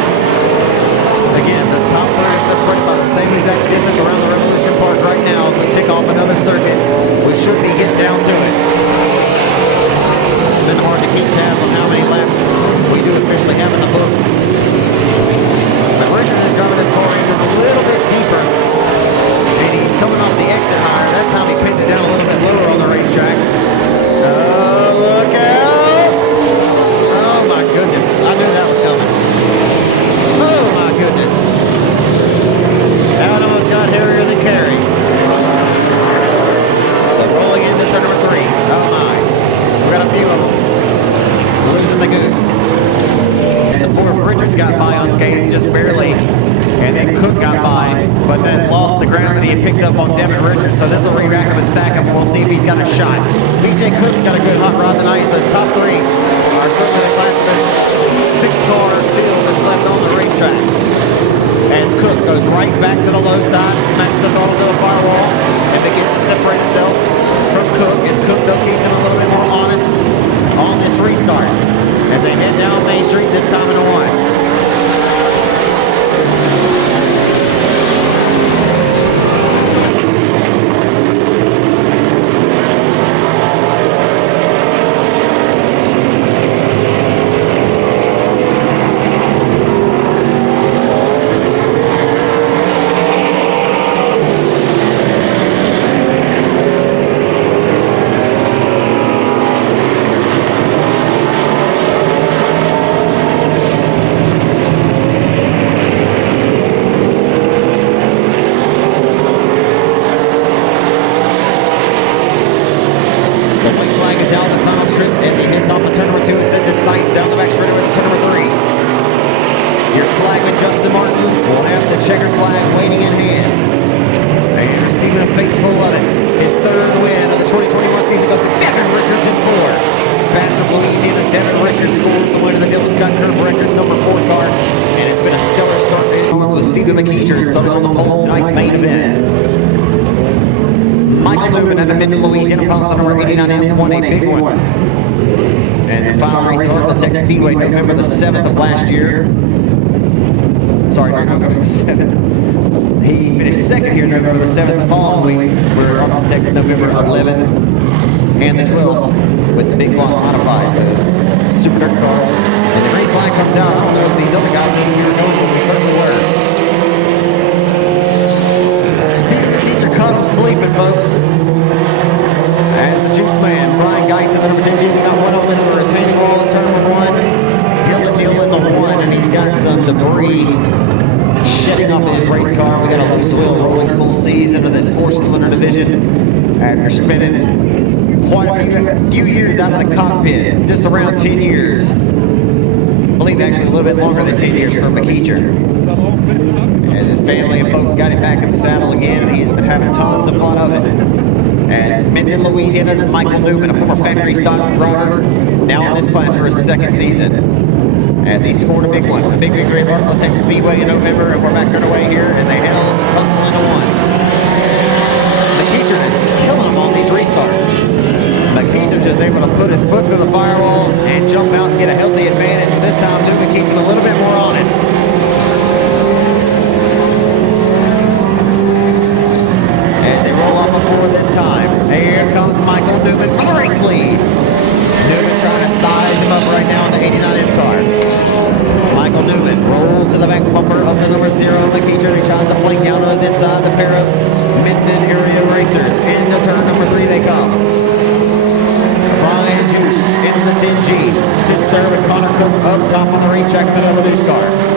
Again, the top tires separated by the same exact distance around the Revolution Park right now as we tick off another circuit. We should be getting down to it. It's been hard to keep tabs on how many laps we do officially have in the books. The Richard is driving his car in just a little bit deeper, and he's coming off the exit higher. That time he pinned it down a little bit lower on the racetrack. Oh, look out! Oh, my goodness. I knew that was coming. Oh, my goodness. That almost got hairier than Carrie. So rolling into turn number 3. Oh, my. We got a few of them. Losing the goose. And the Ford Richards got by unscathed just barely. And then Cook got by, but then lost the ground that he had picked up on Devin Richards. So this will re-rack him and stack him, and we'll see if he's got a shot. B.J. Cook's got a good hot rod tonight. Those top 3 are certainly the class of this 6-car field that's left on the racetrack. As Cook goes right back to the low side, smashes the throttle to the firewall, and begins to separate himself from Cook. As Cook, though, keeps him a little bit more honest on this restart. As they head down Main Street, this time into 1. Stephen McKeecher starting on the pole of tonight's main event. Michael Newman out of Minden, Louisiana, pound number 89M, won a big one. And the final race at Arthur Speedway, November the 7th of last year. Sorry, not November the 7th. He finished second here November the 7th the following week. We're at Arthur November 11th and the 12th with the big block modified. So super dirt cars. And the green flag comes out. I don't know if these other guys knew we were going, but we certainly were. Steve McKeecher caught him sleeping, folks. As the juice man, Brian Geis in the number 10 Jimmy got one over into the retaining wall in turn number 1. Dylan Neal in the 1, and he's got some debris shedding off of his race car. We got a loose wheel rolling full season of this 4-cylinder division after spending quite a few years out of the cockpit, just around 10 years. I believe actually a little bit longer than 10 years for McKeecher. And his family and folks got him back in the saddle again, and he's been having tons of fun of it. As Minden, Louisiana's Michael Newman, a former factory stock driver, now in this class for his second season. As he scored a big one, a big victory at Arthur, Texas Speedway in November, and we're back underway here as they head on hustle into one. McKeecher is killing them on these restarts. McKeecher just able to put his foot through the firewall and jump out and get a healthy advantage, but this time Newman keeps him a little bit more honest. This time. Here comes Michael Newman for the race lead. Newman trying to size him up right now in the 89M car. Michael Newman rolls to the back bumper of the number 0 McKeecher, and he tries to flank down to his inside the pair of Minden area racers. Into turn number 3 they come. Brian Juice in the 10G sits there with Connor Cook up top on the racetrack in the double deuce car.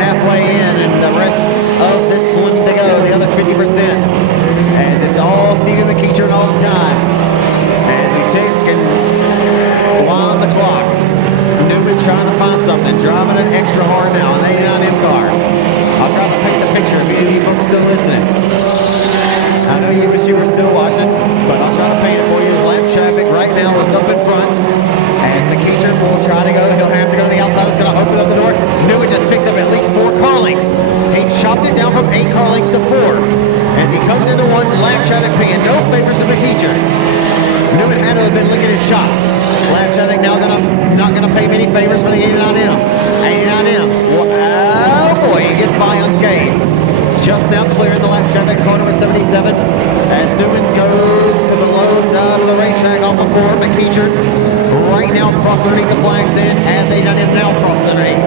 halfway in, and the rest of this one to go, the other 50%. As chopped it down from 8 car lengths to 4. As he comes into one, lap traffic paying no favors to McEacher. Newman had to have been licking his chops. Lap traffic now not gonna pay many favors for the 89M. 89M. Oh boy, he gets by unscathed. Just now clearing the lap traffic, car number 77. As Newman goes to the low side of the racetrack off of 4, McEacher right now cross underneath the flag stand as they done him now cross underneath.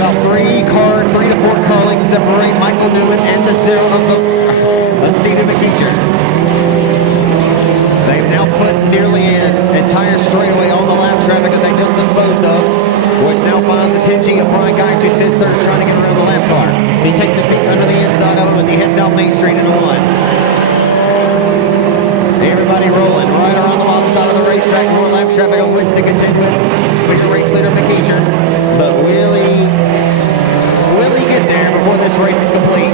About 3 to 4 car lengths separate Michael Newman and the 0 of Stephen McEacher. They've now put nearly an entire straightaway on the lap traffic that they just disposed of, which now finds the 10G of Brian Geis, who sits there trying to get around the lap car. He takes a peek under the inside of him as he heads down Main Street into 1. Everybody rolling right around the bottom side of the racetrack. More lap traffic on which to contend with for your race leader McEacher. But will he get there before this race is complete?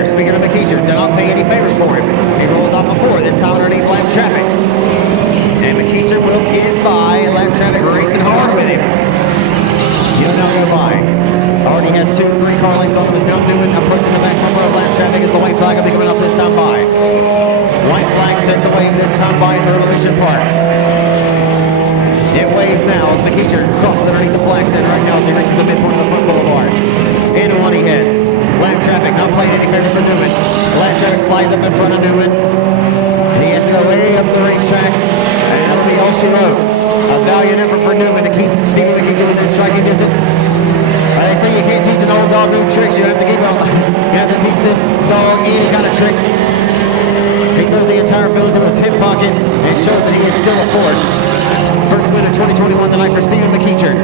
Speaking of McEacher, they're not paying any favors for him. He rolls off before, this time underneath lap traffic. And McEacher will get by, lap traffic racing hard with him. He'll now go by. Already has 2 or 3 car lengths on him. Is now Newman approaching the back number of lap traffic as the white flag will be coming up this time by. White flag sent the wave this time by for Revolution Park. It waves now as McEacher crosses underneath the flag stand right now as he reaches the midpoint of the front boulevard. Into one he heads. Lap traffic not playing any favors for Newman. Lap traffic slides up in front of Newman. He has to go way up the racetrack, and that'll be all she wrote. A valiant effort for Newman to keep Stephen McEacher within striking distance. They say you can't teach an old dog new tricks. You have to teach this dog any kind of tricks. He throws the entire field into his hip pocket and shows that he is still a force. First win of 2021 tonight for Stephen McEacher.